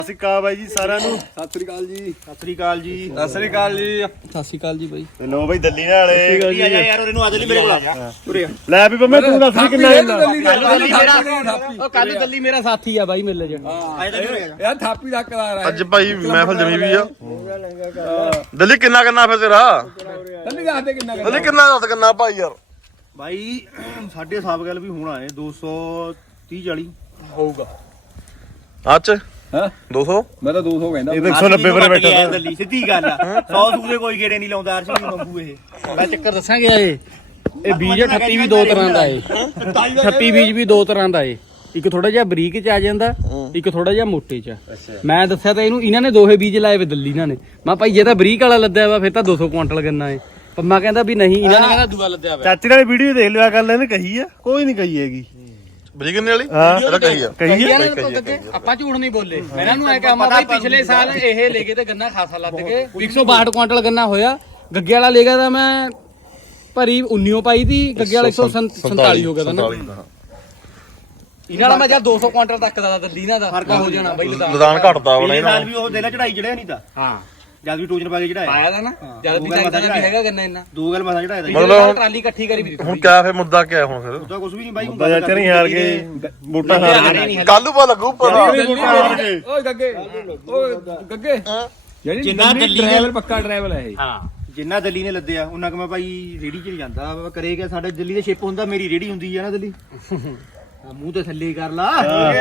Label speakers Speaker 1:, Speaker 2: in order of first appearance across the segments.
Speaker 1: ਸਤਿ ਸ਼੍ਰੀ ਅਕਾਲ ਬਾਈ ਜੀ ਸਾਰਿਆਂ ਨੂੰ।
Speaker 2: ਸਤਿ ਸ੍ਰੀ ਅਕਾਲ ਜੀ।
Speaker 1: ਸਤਿ ਸ਼੍ਰੀ ਅਕਾਲ ਜੀ।
Speaker 2: ਸਤਿ ਸ੍ਰੀ ਅਕਾਲ ਜੀ।
Speaker 3: ਸਤਿ ਸ਼੍ਰੀ ਅਕਾਲ ਜੀ ਬਾਈ।
Speaker 1: ਤੇ ਲੋ ਬਾਈ ਦੱਲੀ ਵਾਲੇ
Speaker 3: ਆ ਜਾ
Speaker 1: ਯਾਰ ਉਹਨੂੰ ਆਜ ਲਈ ਮੇਰੇ ਕੋਲ ਆ ਜਾ ਉਰੇ ਲੈ ਵੀ ਬੰਮੇ ਤੂੰ ਦੱਸ ਕਿੰਨਾ
Speaker 3: ਕੱਲ ਦੱਲੀ ਮੇਰਾ ਸਾਥੀ ਆ ਬਾਈ ਮਿਲ ਜਾਣਾ
Speaker 2: ਯਾਰ ਥਾਪੀ ਦਾ ਕਰਾਰ
Speaker 4: ਅੱਜ ਭਾਈ ਮਹਿਫਲ ਜਮੀ ਵੀ ਆ। ਦਿੱਲੀ ਕਿੰਨਾ ਫਿਰ ਤੇਰਾ
Speaker 2: ਦੱਲੀ ਦੱਸ ਦੇ ਕਿੰਨਾ
Speaker 4: ਦਿੱਲੀ ਕਿੰਨਾ ਭਾਈ ਯਾਰ
Speaker 1: ਬਾਈ ਸਾਡੇ ਹਿਸਾਬ ਗੱਲ ਵੀ ਹੁਣ ਆਏ 230 40
Speaker 2: ਹੋਊਗਾ
Speaker 4: ਅੱਜ
Speaker 2: ਹਾਂ
Speaker 4: 200
Speaker 2: ਮੈਂ ਤਾਂ 200 ਕਹਿੰਦਾ
Speaker 1: ਇਹ 190 ਪਰ ਬੈਠਾ ਦੱਲੀ ਸਿੱਧੀ ਗੱਲ ਆ 100 ਸੂਰੇ ਕੋਈ ਗੇੜੇ ਨਹੀਂ ਲਾਉਂਦਾ ਅਰਸ਼ ਵੀ ਮੰਗੂ ਇਹ
Speaker 3: ਮੈਂ ਚੱਕਰ ਦੱਸਾਂਗੇ ਇਹ ਬੀਜ 38 ਵੀ ਦੋ ਤਰ੍ਹਾਂ ਦਾ ਏ 38 ਬੀਜ ਵੀ ਦੋ ਤਰ੍ਹਾਂ ਦਾ ਏ ਇੱਕ ਥੋੜਾ ਜਿਹਾ ਬਰੀਕ ਚ ਆ ਜਾਂਦਾ ਇੱਕ ਥੋੜਾ ਜਿਹਾ ਮੋਟੇ ਚ। ਮੈਂ ਦੱਸਿਆ ਤਾਂ ਇਹਨਾਂ ਨੇ ਦੋਹੇ ਬੀਜ ਲਾਏ ਵੇ ਦਿੱਲੀ ਇਹਨਾਂ ਨੇ। ਮੈਂ ਭਾਈ ਜੇ ਤਾਂ ਬਰੀਕ ਵਾਲਾ ਲੱਦਿਆ ਵਾ ਫਿਰ ਤਾਂ 200 ਕੁਇੰਟਲ ਗੰਨਾ ਏ। ਪੰਮਾ ਕਹਿੰਦਾ ਵੀ ਨਹੀਂ ਇਹਨਾਂ ਨੇ ਕਹਿੰਦਾ ਦੂਆ ਲੱਦਿਆ ਵਾ।
Speaker 1: ਚਾਚੇ ਨਾਲ ਵੀਡੀਓ ਦੇਖ ਲਿਆ ਕਰ ਲੈਣ ਕਹੀ ਆ ਕੋਈ ਨਹੀਂ ਕਹੀ ਹੈਗੀ
Speaker 4: ਬਰੀ ਕਿੰਨੇ ਵਾਲੀ
Speaker 1: ਹਾਂ
Speaker 4: ਕਹੀ ਆ
Speaker 3: ਆਪਾਂ ਝੂਠ ਨਹੀਂ ਬੋਲੇ। ਇਹਨਾਂ ਨੂੰ ਐ ਕਹਾਂ ਭਾਈ ਪਿਛਲੇ ਸਾਲ ਇਹ ਲੈ ਕੇ ਤੇ ਗੰਨਾ ਖਾਸਾ ਲੱਦ ਕੇ 162 ਕੁਇੰਟਲ ਗੰਨਾ ਹੋਇਆ। ਗੱਗੇ ਵਾਲਾ ਲੈ ਗਿਆ ਤਾਂ ਮੈਂ ਭਰੀ 19 ਪਾਈ ਤੀ ਗੱਗੇ ਵਾਲਾ 147 ਹੋ ਗਿਆ ਤਾਂ ਨਾ। ਇਹਨਾਂ ਨਾਲ ਮੈਂ ਜਾਂ 200 ਕੁਇੰਟਲ ਤੱਕ ਦਾ ਦਿੱਲੀ ਨਾ ਦਾ ਫਰਕ ਹੋ ਜਾਣਾ ਬਾਈ
Speaker 4: ਲਦਾਨ ਘਟਦਾ ਹੋਣਾ
Speaker 1: ਇਹ ਸਾਲ ਵੀ ਉਹ ਦੇ ਲੈ ਚੜਾਈ ਚੜਿਆ ਨਹੀਂ ਤਾਂ
Speaker 3: ਹਾਂ
Speaker 1: ਜਦ ਵੀ ਟੋਜਨ ਪਾ ਕੇ ਚੜਾਇਆ
Speaker 3: ਪਾਇਆ ਤਾਂ ਨਾ ਜਦ ਵੀ ਤਾਂ ਵੀ ਹੈਗਾ ਗੰਨਾ ਇੰਨਾ
Speaker 1: ਦੋ ਗੱਲ ਮਸਾ ਚੜਾਇਆ
Speaker 4: ਮਤਲਬ
Speaker 3: ਟਰਾਲੀ ਇਕੱਠੀ ਕਰੀ ਵੀ
Speaker 4: ਹੁਣ ਕਿਆ ਫਿਰ ਮੁੱਦਾ ਕਿਆ ਹੁਣ ਫਿਰ
Speaker 1: ਉਹਦਾ ਕੁਝ ਵੀ ਨਹੀਂ ਬਾਈ
Speaker 4: ਮੁੱਦਾ ਚਾਚਾ ਨਹੀਂ ਹਾਰ ਗਏ
Speaker 1: ਵੋਟਾਂ ਹਾਰ ਗਏ
Speaker 4: ਕੱਲੂ ਪਾ ਲੱਗੂ ਪਤਾ
Speaker 2: ਓਏ ਗੱਗੇ ਓਏ ਗੱਗੇ ਜਿਹੜੀ
Speaker 1: ਜਿੰਨਾ ਦਿੱਲੀ ਨੇ
Speaker 2: ਡਰਾਈਵਰ ਪੱਕਾ ਡਰਾਈਵਰ ਹੈ ਇਹ।
Speaker 3: ਹਾਂ
Speaker 1: ਜਿੰਨਾ ਦਿੱਲੀ ਨੇ ਲੱਦਿਆ ਉਹਨਾਂ ਕਿ ਮੈਂ ਭਾਈ ਰੇੜੀ 'ਚ ਜਾਂਦਾ ਕਰੇਗਾ। ਸਾਡੇ ਦਿੱਲੀ ਦੇ ਸ਼ਿਪ ਹੁੰਦਾ ਮੇਰੀ ਰੇੜੀ ਹੁੰਦੀ ਆ ਨਾ ਦਿੱਲੀ ਮੂੰਹ ਤੇ ਥੱਲੇ ਕਰ ਲਾ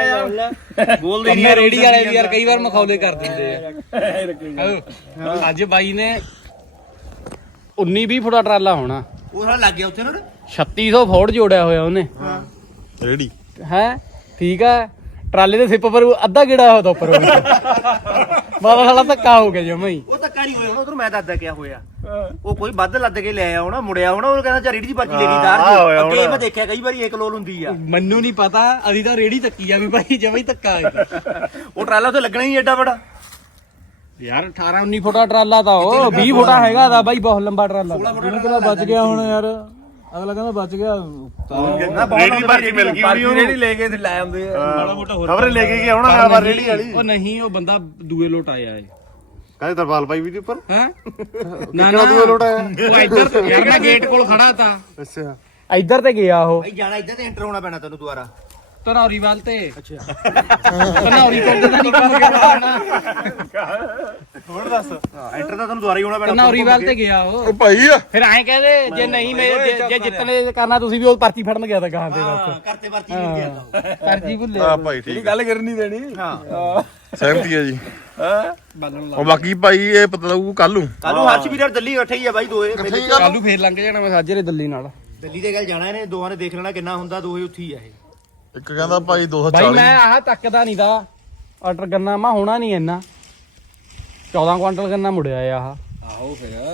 Speaker 1: ਬੋਲਦੇ ਨਹੀਂ
Speaker 3: ਰੇੜੀ ਵਾਲੇ ਵੀ ਯਾਰ ਕਈ ਵਾਰ ਮਖੌਲੇ ਕਰ ਦਿੰਦੇ ਆ। ਅੱਜ ਬਾਈ ਨੇ 19-20 ਫੁੱਟਾ ਟਰਾਲਾ ਹੋਣਾ
Speaker 1: ਉਹ ਸਾਲਾ ਲੱਗ ਗਿਆ ਉੱਥੇ ਨਾ
Speaker 3: 3600 ਫੋਟ ਜੋੜਿਆ ਹੋਇਆ ਉਹਨੇ
Speaker 4: ਰੇੜੀ
Speaker 3: ਹੈ ਠੀਕ ਆ। ਟਰਾਲੇ ਦੇ ਸਿੱਪ ਪਰ ਅੱਧਾ ਗੇੜਾ ਹੋਇਆ ਤਾਂ ਉੱਪਰ ਮਾਰਾ ਸਾਲਾ ਧੱਕਾ ਹੋ ਗਿਆ ਜਮਾ ਹੀ।
Speaker 1: ਉਹ ਧੱਕਾ ਨਹੀਂ ਹੋਇਆ ਉਧਰ ਮੈਂ ਦੱਸਦਾ ਕਿਆ ਹੋਇਆ। ਉਹ ਕੋਈ ਵੱਧ ਲੱਦ ਕੇ ਲੈ ਆਉਣਾ ਮੁੜਿਆ ਆਉਣਾ ਉਹ ਕਹਿੰਦਾ ਚਾ ਰੇੜੀ ਦੀ ਪਰਚੀ ਲੈ ਗਈ ਦਾਰ ਅੱਗੇ ਮੈਂ ਦੇਖਿਆ ਕਈ ਵਾਰੀ ਇੱਕ ਲੋਲ ਹੁੰਦੀ ਆ।
Speaker 3: ਮੈਨੂੰ ਨਹੀਂ ਪਤਾ ਅਸੀਂ ਤਾਂ ਰੇੜੀ ਧੱਕੀ ਆ ਵੀ ਭਾਈ ਜਮਾ ਹੀ ਧੱਕਾ
Speaker 1: ਉਹ ਟਰਾਲਾ ਉੱਥੇ ਲੱਗਣਾ ਹੀ ਏਡਾ ਬੜਾ
Speaker 3: ਯਾਰ 18-19 ਫੁੱਟਾ ਟਰਾਲਾ ਤਾਂ ਉਹ 20 ਫੁੱਟਾ ਹੈਗਾ ਦਾ ਬਾਈ ਬਹੁਤ ਲੰਬਾ ਟਰਾਲਾ।
Speaker 2: ਬਚ ਗਿਆ ਹੁਣ ਯਾਰ ਅਗਲਾ ਕਹਿੰਦਾ ਬਚ ਗਿਆ
Speaker 1: ਰੇੜੀ ਦੀ ਪਰਚੀ ਮਿਲ ਗਈ ਉਹਨੂੰ
Speaker 2: ਰੇੜੀ ਲੈ ਕੇ ਲੈ ਆਉਂਦੇ ਆ
Speaker 1: ਖਬਰ ਲੈ ਕੇ ਗਿਆ ਹੁਣ ਆ ਰੇੜੀ ਵਾਲੀ
Speaker 3: ਉਹ ਨਹੀਂ ਉਹ ਬੰਦਾ ਦੂਏ ਲੋਟ ਆਇਆ ਏ
Speaker 1: ਕਹਿੰਦੇ ਤਰਪਾਲ ਪਾਈ ਵੀ ਦੀ ਉੱਪਰ
Speaker 3: ਹੈ ਨਾ ਨਾ
Speaker 1: ਦੂਏ ਲੋਟ ਆਇਆ
Speaker 3: ਉਹ ਇੱਧਰ ਯਾਰ ਮੈਂ ਗੇਟ ਕੋਲ ਖੜਾ ਤਾਂ
Speaker 1: ਅੱਛਾ
Speaker 3: ਇੱਧਰ ਤੇ ਗਿਆ ਉਹ
Speaker 1: ਭਾਈ ਜਾਣਾ ਇੱਧਰ ਤੇ ਐਂਟਰ ਹੋਣਾ ਪੈਣਾ ਤੈਨੂੰ ਦੁਬਾਰਾ
Speaker 3: ਧਨੌਰੀ ਵੱਲ ਤੇ ਅੱਛਾ ਧਨੌਰੀ ਕੋਲ ਤਾਂ ਨਹੀਂ ਕੰਮ ਕਰਨਾ
Speaker 1: ਹੁਣ ਦੱਸ ਐਂਟਰ ਤਾਂ ਤੈਨੂੰ ਦੁਬਾਰਾ ਹੀ ਹੋਣਾ ਪੈਣਾ
Speaker 3: ਧਨੌਰੀ ਵੱਲ ਤੇ ਗਿਆ ਉਹ
Speaker 4: ਭਾਈ ਆ
Speaker 3: ਫਿਰ ਐਂ ਕਹਦੇ ਜੇ ਨਹੀਂ ਜੇ ਜਿੱਤਨੇ ਕਰਨਾ ਤੁਸੀਂ ਵੀ ਉਹ ਪਰਚੀ ਫੜਨ ਗਿਆ ਤਾਂ ਗਾਂ ਦੇ ਬਸ
Speaker 1: ਕਰਤੇ ਪਰਚੀ ਮਿਲ ਗਿਆ
Speaker 3: ਪਰਚੀ ਭੁੱਲੇ
Speaker 4: ਆ ਭਾਈ ਠੀਕ
Speaker 2: ਗੱਲ ਕਰਨੀ ਦੇਣੀ
Speaker 1: ਹਾਂ
Speaker 4: ਸਹਿਮਤੀ ਹੈ ਜੀ।
Speaker 2: ਹਾਂ
Speaker 4: ਉਹ ਬਾਕੀ ਭਾਈ ਇਹ ਪਤਾ ਲੱਗੂ ਕੱਲੂ
Speaker 1: ਕੱਲੂ ਹਰਸ਼ ਵੀਰ ਦਿੱਲੀ ਇਕੱਠੇ ਹੀ ਆ ਬਾਈ ਦੋਏ
Speaker 3: ਕੱਲੂ ਫੇਰ ਲੰਘ ਜਾਣਾ ਮੈਂ ਸਾਜਰੇ ਦਿੱਲੀ ਨਾਲ।
Speaker 1: ਦਿੱਲੀ ਦੇ ਗੱਲ ਜਾਣਾ ਇਹਨੇ ਦੋਵਾਂ ਨੇ ਦੇਖ ਲੈਣਾ ਕਿੰਨਾ ਹੁੰਦਾ ਦੋਏ ਉੱਥੇ ਹੀ ਆ ਇਹ।
Speaker 4: ਇੱਕ ਕਹਿੰਦਾ ਭਾਈ
Speaker 3: ਬਾਈ
Speaker 4: 240
Speaker 3: ਮੈਂ ਆਹ ਤੱਕਦਾ ਨਹੀਂ ਦਾ ਆਰਡਰ ਗੰਨਾ ਮਾ ਹੋਣਾ ਨਹੀਂ ਇੰਨਾ 14 ਕੁਇੰਟਲ ਗੰਨਾ ਮੁੜਿਆ ਆ ਆਹ
Speaker 2: ਆਹੋ ਫਿਰ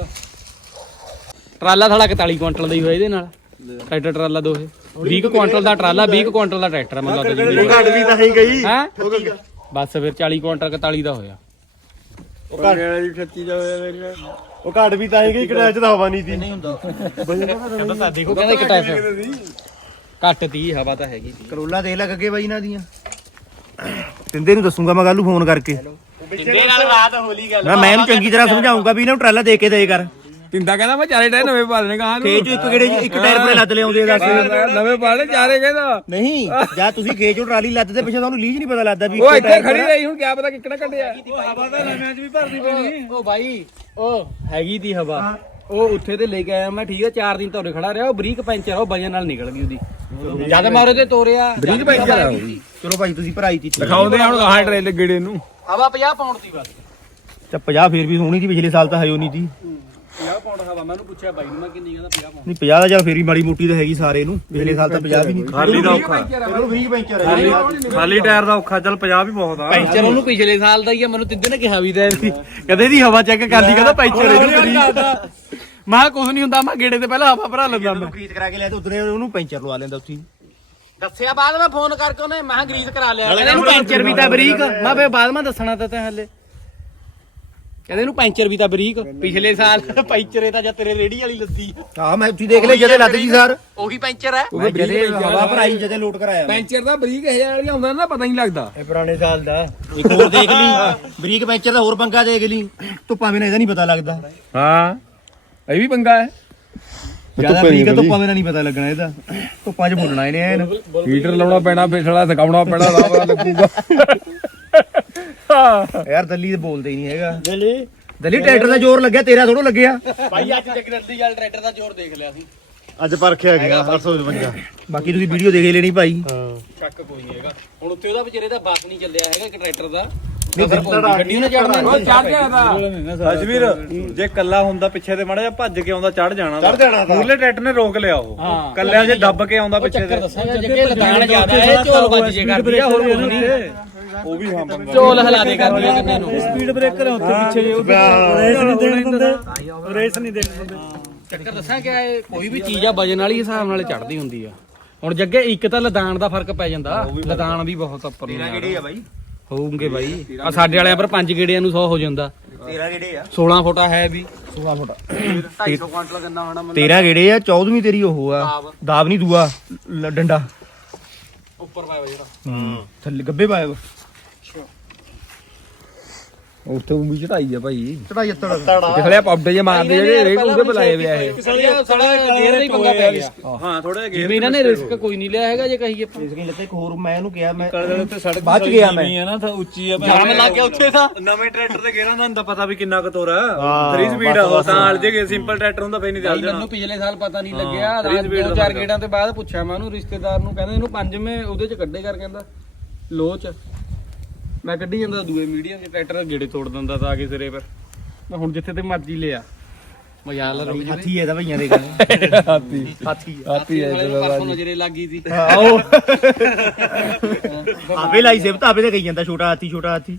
Speaker 3: ਟਰਾਲਾ ਸਾਡਾ 41 ਕੁਇੰਟਲ ਦਾ ਹੀ ਹੋਇਆ ਇਹਦੇ ਨਾਲ ਟਰੈਕਟਰ ਟਰਾਲਾ ਦੋਹੇ 20 ਕੁਇੰਟਲ ਦਾ ਟਰਾਲਾ 20 ਕੁਇੰਟਲ ਦਾ ਟਰੈਕਟਰ ਮੈਨੂੰ ਲੱਗਦਾ ਜੀ
Speaker 1: ਘੱਟ ਵੀ ਤਾਂ ਹੀ ਗਈ
Speaker 3: ਹੈ ਬਸ ਫਿਰ 40 ਕੁਇੰਟਲ 41 ਦਾ ਹੋਇਆ।
Speaker 1: ਉਹ ਘੱਟ
Speaker 2: ਵਾਲੀ 36 ਦਾ ਹੋਇਆ ਮੇਰੇ
Speaker 1: ਉਹ ਘੱਟ ਵੀ ਤਾਂ ਹੀ ਗਈ ਕਿਹੜਾ ਚ ਤਾਂ ਹਵਾ ਨਹੀਂ ਦੀ ਨਹੀਂ ਹੁੰਦਾ
Speaker 3: ਉਹ ਕਹਿੰਦਾ ਇੱਕ ਟਾਈਪ ਘੱਟ ਤੀ ਹਵਾ ਤਾਂ ਹੈਗੀ ਤੀ।
Speaker 1: ਕਰੋਲਾ ਦੇਖ ਲੈ ਅੱਗੇ ਬਾਈ ਇਹਨਾਂ ਦੀਆਂ ਤਿੰਦੇ ਨੂੰ ਦੱਸੂਗਾ ਮੈਂ ਕੱਲੂ ਫੋਨ ਕਰਕੇ
Speaker 3: ਜਿੰਦੇ ਨਾਲ ਰਾਤ ਹੋਲੀ ਗੱਲ
Speaker 1: ਮੈਂ ਇਹਨੂੰ ਚੰਗੀ ਤਰ੍ਹਾਂ ਸਮਝਾਉਂਗਾ ਵੀ ਇਹਨੂੰ ਟਰਾਲਾ ਦੇ ਕੇ ਦੇ ਕਰ
Speaker 2: ਤਿੰਦਾ ਕਹਿੰਦਾ ਮੈਂ ਚਾਰੇ ਟਾਇਰ ਨਵੇਂ ਪਾ ਦੇਣੇ ਕਹਾਂ ਨੂੰ
Speaker 1: ਖੇਚ ਇੱਕ ਗੇੜੇ ਇੱਕ ਟਾਇਰ ਪਰ ਲੱਦ ਲਿਆਉਂਦੇ ਦੱਸ
Speaker 2: ਨਵੇਂ ਪਾ ਲੈ ਚਾਰੇ ਕਹਿੰਦਾ
Speaker 1: ਨਹੀਂ ਜਾਂ ਤੁਸੀਂ ਖੇਚ ਉਹ ਟਰਾਲੀ ਲੱਦਦੇ ਪਿੱਛੇ ਤੁਹਾਨੂੰ ਲੀਜ ਨਹੀਂ ਪਤਾ ਲੱਗਦਾ ਵੀ
Speaker 2: ਉਹ ਇੱਥੇ ਖੜੀ ਰਹੀ ਹੁਣ ਕਿਆ ਪਤਾ ਕਿੱਕਣਾ ਕੱਢਿਆ
Speaker 3: ਹਵਾ ਤਾਂ ਨਵਿਆਂ 'ਚ ਵੀ ਭਰਦੀ ਪੈਣੀ ਉਹ ਬਾਈ ਉਹ ਹੈਗੀ ਤੀ ਹਵਾ ਉਹ ਉੱਥੇ ਤੇ ਲੈ ਕੇ ਆਇਆ ਮੈਂ ਠੀਕ ਆ 4 ਦਿਨ ਧੋਰੇ ਖੜਾ ਰਿਹਾ ਉਹ ਬਰੀਕ ਪੈਂਚਰ ਉਹ ਵਜਨ ਨਾਲ ਨਿਕਲ ਗਈ ਉਹਦੀ ਜਦ ਮੈਂ ਉਹਦੇ ਤੇ ਤੋਰਿਆ
Speaker 2: ਬਰੀਕ ਪੈਂਚਰ ਆ
Speaker 1: ਚਲੋ ਭਾਈ ਤੁਸੀਂ ਭਰਾਈ ਤੀ
Speaker 2: ਦਿਖਾਉਂਦੇ ਹੁਣ ਗਾਹਾਂ ਟਰੇਲੇ ਗੇੜੇ ਨੂੰ
Speaker 3: ਹਵਾ 50 ਪਾਉਣ ਦੀ ਬਸ
Speaker 1: ਤੇ 50 ਫੇਰ ਵੀ ਸੋਹਣੀ ਸੀ ਪਿਛਲੇ ਸਾਲ ਤਾਂ ਹੈ ਉਹ ਨਹੀਂ ਸੀ
Speaker 3: 50 ਪਾਉਣ ਹਵਾ ਮੈਂ ਉਹਨੂੰ ਪੁੱਛਿਆ ਬਾਈ ਨੂੰ ਮੈਂ ਕਿੰਨੀ ਕਹਿੰਦਾ 50 ਪਾਉਣ
Speaker 1: ਨਹੀਂ 50 ਦਾ ਜਾਂ ਫੇਰ ਵੀ ਮਾੜੀ ਮੋਟੀ ਤਾਂ ਹੈਗੀ ਸਾਰੇ ਨੂੰ ਪਿਛਲੇ ਸਾਲ ਤਾਂ 50 ਵੀ ਨਹੀਂ
Speaker 2: ਖਾਲੀ ਦਾ ਔਖਾ
Speaker 1: ਚਲੋ 20 ਪੈਂਚਰ ਹੈ
Speaker 2: ਖਾਲੀ ਟਾਇਰ ਦਾ ਔਖਾ ਚੱਲ 50 ਵੀ ਬਹੁਤ ਆ
Speaker 3: ਪੈਂਚਰ ਉਹਨੂੰ ਪਿਛਲੇ ਸਾਲ ਦਾ ਹੀ ਆ ਮੈਨੂੰ ਤਿੰਦੇ ਨੇ ਕਿਹਾ ਵੀ ਤਾਂ ਕਹਿੰਦੇ ਇਹਦੀ ਹਵਾ ਚੈੱਕ ਕਰ ਲਈ ਕਹਿੰਦਾ ਪੈਂਚਰ ਇਹਨੂੰ ਮੈਂ ਕੁਝ ਨਹੀਂ ਹੁੰਦਾ ਮੈਂ ਗੇੜੇ ਤੇ ਪਹਿਲਾਂ ਹਵਾ ਭਰਾ ਲੈਂਦਾ ਮੈਂ
Speaker 1: ਖਰੀਦ ਕਰਾ ਕੇ ਲਿਆ ਤੇ ਉਧਰੇ ਉਹਨੂੰ ਪੈਂਚਰ ਲਵਾ ਲੈਂਦਾ ਉੱਥੇ
Speaker 3: ਦੱਸਿਆ ਬਾਅਦ ਮੈਂ ਫੋਨ ਕਰਕੇ ਉਹਨੇ ਮੈਂ ਗਰੀਸ ਕਰਾ ਲਿਆ ਕਹਿੰਦਾ ਇਹਨੂੰ ਪੈਂਚਰ ਵੀ ਤਾਂ ਬਰੀਕ ਮੈਂ ਫੇਰ ਬਾਅਦ ਮੈਂ ਦੱਸਣਾ ਤਾਂ ਹਲੇ ਕਹਿੰਦੇ ਇਹਨੂੰ ਪੈਂਚਰ ਵੀ ਤਾਂ ਬਰੀਕ ਪਿਛਲੇ ਸਾਲ ਪੈਂਚਰੇ ਤਾਂ ਜਾਂ ਤੇਰੇ ਰੇੜੀ ਵਾਲੀ ਲੱਦੀ
Speaker 1: ਹਾਂ ਮੈਂ ਉੱਥੇ ਦੇਖ ਲਿਆ ਜਦੇ ਲੱਦ ਜੀ ਸਰ
Speaker 3: ਉਹੀ ਪੈਂਚਰ ਹੈ
Speaker 1: ਮੈਂ ਜਦੇ ਹਵਾ ਭਰਾਈ ਜਦੇ ਲੋਟ ਕਰਾਇਆ
Speaker 2: ਪੈਂਚਰ ਦਾ ਬਰੀਕ ਇਹ ਵਾਲੀ ਆਉਂਦਾ ਨਾ ਪਤਾ ਨਹੀਂ ਲੱਗਦਾ
Speaker 1: ਇਹ ਪੁਰਾਣੇ ਸਾਲ ਦਾ ਇੱਕ ਹੋਰ ਦੇਖ ਲਈ ਬਰੀਕ ਪੈਂਚਰ ਦਾ ਹੋਰ ਪੰਗਾ ਦੇਖ ਲਈ ਧੁੱਪਾਂ ਬਿਨਾਂ ਇਹਦਾ ਨਹੀਂ ਪਤਾ ਲੱਗਦਾ
Speaker 2: ਹਾਂ ਇਹ ਵੀ ਪੰਗਾ ਹੈ
Speaker 1: ਜਿਆਦਾ ਬਰੀਕ ਧੁੱਪਾਂ ਬਿਨਾਂ ਨਹੀਂ ਪਤਾ ਲੱਗਣਾ ਇਹਦਾ ਧੁੱਪਾਂ 'ਚ ਭੁੱਲਣਾ ਇਹਨੇ ਐਨ
Speaker 2: ਹੀਟਰ ਲਾਉਣਾ ਪੈਣਾ ਫਿਸਲਾ ਸਿਕਾਉਣਾ ਪੈਣਾ ਰਾਵਰਾ ਲੱਗੂਗਾ
Speaker 1: ਯਾਰ ਦੱਲੀ ਤੇ ਬੋਲਦੇ ਹੀ ਨਹੀਂ ਹੈਗਾ ਦੱਲੀ ਟਰੈਕਟਰ ਦਾ ਜ਼ੋਰ ਲੱਗਿਆ ਤੇਰਾ ਥੋੜਾ ਲੱਗਿਆ
Speaker 3: ਭਾਈ ਅੱਜ ਜਗਦੰਦੀ ਵਾਲ ਟਰੈਕਟਰ ਦਾ ਜ਼ੋਰ ਦੇਖ ਲਿਆ ਸੀ
Speaker 4: ਅੱਜ ਪਰਖਿਆ ਗਿਆ 855
Speaker 1: ਬਾਕੀ ਤੁਸੀਂ ਵੀਡੀਓ ਦੇਖ ਹੀ ਲੈਣੀ ਭਾਈ
Speaker 3: ਸ਼ੱਕ ਕੋਈ ਨਹੀਂ ਹੈਗਾ ਹੁਣ ਉੱਥੇ ਉਹਦਾ ਵਿਚਾਰੇ ਦਾ ਬੱਸ ਨਹੀਂ ਚੱਲਿਆ ਹੈਗਾ ਇੱਕ ਟਰੈਕਟਰ ਦਾ ਗੱਡੀ ਨੇ ਚੜਨਾ
Speaker 2: ਚੜ ਗਿਆ ਤਾਂ
Speaker 5: ਅਜਵੀਰ ਜੇ ਕੱਲਾ ਹੁੰਦਾ ਪਿੱਛੇ ਤੇ ਮਾੜਾ ਜਿਹਾ ਭੱਜ ਕੇ ਆਉਂਦਾ ਚੜ ਜਾਣਾ ਮੂਰਲੇ ਟਰੈਕਟਰ ਨੇ ਰੋਕ ਲਿਆ ਉਹ ਕੱਲਿਆਂ ਜੇ ਦੱਬ ਕੇ ਆਉਂਦਾ ਪਿੱਛੇ ਤੇ
Speaker 3: ਚੱਕਰ ਦੱਸਾਂਗਾ ਜੱਗੇ ਲਦਾਨ ਜ਼ਿਆਦਾ ਹੈ ਝੋਲ ਵੱਜ ਜੇ ਕਰਦੀ ਆ ਹੋਰ ਕੁਝ ਨਹੀਂ
Speaker 5: ਉਹ ਵੀ ਹਾਂ ਬੰਦਾ
Speaker 3: ਝੋਲ ਹਿਲਾ ਦੇ ਕਰਦੀ ਆ ਕੰਨੇ ਨੂੰ
Speaker 2: ਸਪੀਡ ਬ੍ਰੇਕਰ ਉੱਥੇ ਪਿੱਛੇ ਜੇ ਰੇਸ ਨਹੀਂ ਦੇਣ ਦਿੰਦੇ ਰੇਸ ਨਹੀਂ ਦੇਣ ਦਿੰਦੇ
Speaker 3: ਚੱਕਰ ਦੱਸਾਂ ਕਿ ਇਹ ਕੋਈ ਵੀ ਚੀਜ਼ ਆ ਵਜਨ ਵਾਲੀ ਹਿਸਾਬ ਨਾਲ ਚੜਦੀ ਹੁੰਦੀ ਆ ਹੁਣ ਜੱਗੇ ਇੱਕ ਤਾਂ ਲਦਾਨ ਦਾ ਫਰਕ ਪੈ ਜਾਂਦਾ ਲਦਾਨ ਵੀ ਬਹੁਤ ਉੱਪਰ ਨੂੰ
Speaker 1: ਕਿਹੜੇ ਆ ਬਾਈ
Speaker 3: ਹੋਊਗੇ ਬਾਈ ਆ ਸਾਡੇ ਵਾਲਿਆਂ ਪਰ 5 ਗੇੜਿਆਂ ਨੂੰ 100 ਹੋ ਜਾਂਦਾ
Speaker 1: ਤੇਰਾ ਕਿਹੜੇ ਆ
Speaker 3: 16 ਫੁੱਟਾ ਹੈ ਵੀ 16 ਫੁੱਟ 250 ਕੁਆਂਟਲ ਗੰਨਾ ਹੋਣਾ
Speaker 1: ਤੇਰਾ ਕਿਹੜੇ ਆ 14ਵੀਂ ਤੇਰੀ ਉਹ ਆ ਦਾਬ ਨਹੀਂ ਦੂਆ ਡੰਡਾ
Speaker 3: ਉੱਪਰ ਪਾਇਆ ਵਾ ਜਿਹੜਾ
Speaker 1: ਥੱਲੇ ਗੱਬੇ ਪਾਇਆ ਵਾ
Speaker 2: ਉੱਥੇ ਵੀ ਚੜਾਈ ਆ ਭਾਈ
Speaker 1: ਚੜਾਈ ਤੜਾ
Speaker 2: ਦੇਖ ਲਿਆ ਪੌਡੇ ਜੇ ਮਾਰਦੇ ਜਿਹੜੇ ਰੇਕ ਉਹਦੇ ਬੁਲਾਏ ਵੇ ਆ ਇਹ
Speaker 3: ਸਾਡਾ ਗੇਅਰ ਨਹੀਂ ਪੰਗਾ ਪੈ ਗਿਆ
Speaker 5: ਹਾਂ ਥੋੜਾ ਜਿਹਾ
Speaker 3: ਜਿਵੇਂ ਇਹਨਾਂ ਨੇ ਰਿਸਕ ਕੋਈ ਨਹੀਂ ਲਿਆ ਹੈਗਾ ਜੇ ਕਹੀਏ
Speaker 1: ਇਸ ਕੀ ਲੱਤੇ ਇੱਕ ਹੋਰ ਮੈਂ ਇਹਨੂੰ ਕਿਹਾ ਮੈਂ
Speaker 5: ਉੱਤੇ ਸੜਕ
Speaker 1: ਬਾਅਦ ਚ ਗਿਆ ਮੈਂ
Speaker 5: ਹੈ ਨਾ ਤਾਂ ਉੱਚੀ ਆ
Speaker 3: ਜਾਮ ਲੱਗ ਗਿਆ ਉੱਥੇ ਤਾਂ
Speaker 5: ਨਵੇਂ ਟਰੈਕਟਰ ਤੇ ਗੇਰਾਂ ਦਾ ਹੁੰਦਾ ਪਤਾ ਵੀ ਕਿੰਨਾ ਕੁ ਤੋਰਾ 3 ਸਪੀਡ ਆ ਉਹ ਤਾਂ ਅੜ ਜੇ ਸਿੰਪਲ ਟਰੈਕਟਰ ਹੁੰਦਾ ਫੇਰ ਨਹੀਂ ਚੱਲ ਜਾਣਾ
Speaker 3: ਮੈਨੂੰ ਪਿਛਲੇ ਸਾਲ ਪਤਾ ਨਹੀਂ ਲੱਗਿਆ 2-4 ਗੇੜਾਂ ਤੇ ਬਾਅਦ ਪੁੱਛਿਆ ਮੈਂ ਉਹਨੂੰ ਰਿਸ਼ਤੇਦਾਰ ਨੂੰ ਕਹਿੰਦਾ ਇਹਨੂੰ ਪੰਜਵੇਂ ਉਹਦੇ ਚ ਕੱਢੇ ਕਰ ਕਹਿੰਦਾ ਲੋਹ ਚ ਮੈਂ ਕੱਢੀ ਜਾਂਦਾ ਦੂਏ ਮੀਡੀਅਮ ਚ ਟਰੈਕਟਰ ਗੇੜੇ ਤੋੜ ਦਿੰਦਾ ਤਾਂ ਆ ਕੇ ਸਿਰੇ ਪਰ ਮੈਂ ਹੁਣ ਜਿੱਥੇ ਤੇ ਮਰਜ਼ੀ ਲਿਆ ਮਜਾਲ ਰੁਕ ਜੇ
Speaker 1: ਹਾਥੀ ਇਹਦਾ ਭਈਆਂ ਦੇ ਗੱਲ
Speaker 2: ਹਾਥੀ
Speaker 1: ਹਾਥੀ
Speaker 2: ਹਾਥੀ ਹੈ
Speaker 3: ਪਰਸੋਂ ਨਜ਼ਰੇ ਲੱਗ ਗਈ ਸੀ
Speaker 1: ਆਓ ਆਪੇ ਲਾਈ ਸੇਬ ਤਾਂ ਆਪੇ ਤੇ ਕਹੀ ਜਾਂਦਾ ਛੋਟਾ ਹਾਥੀ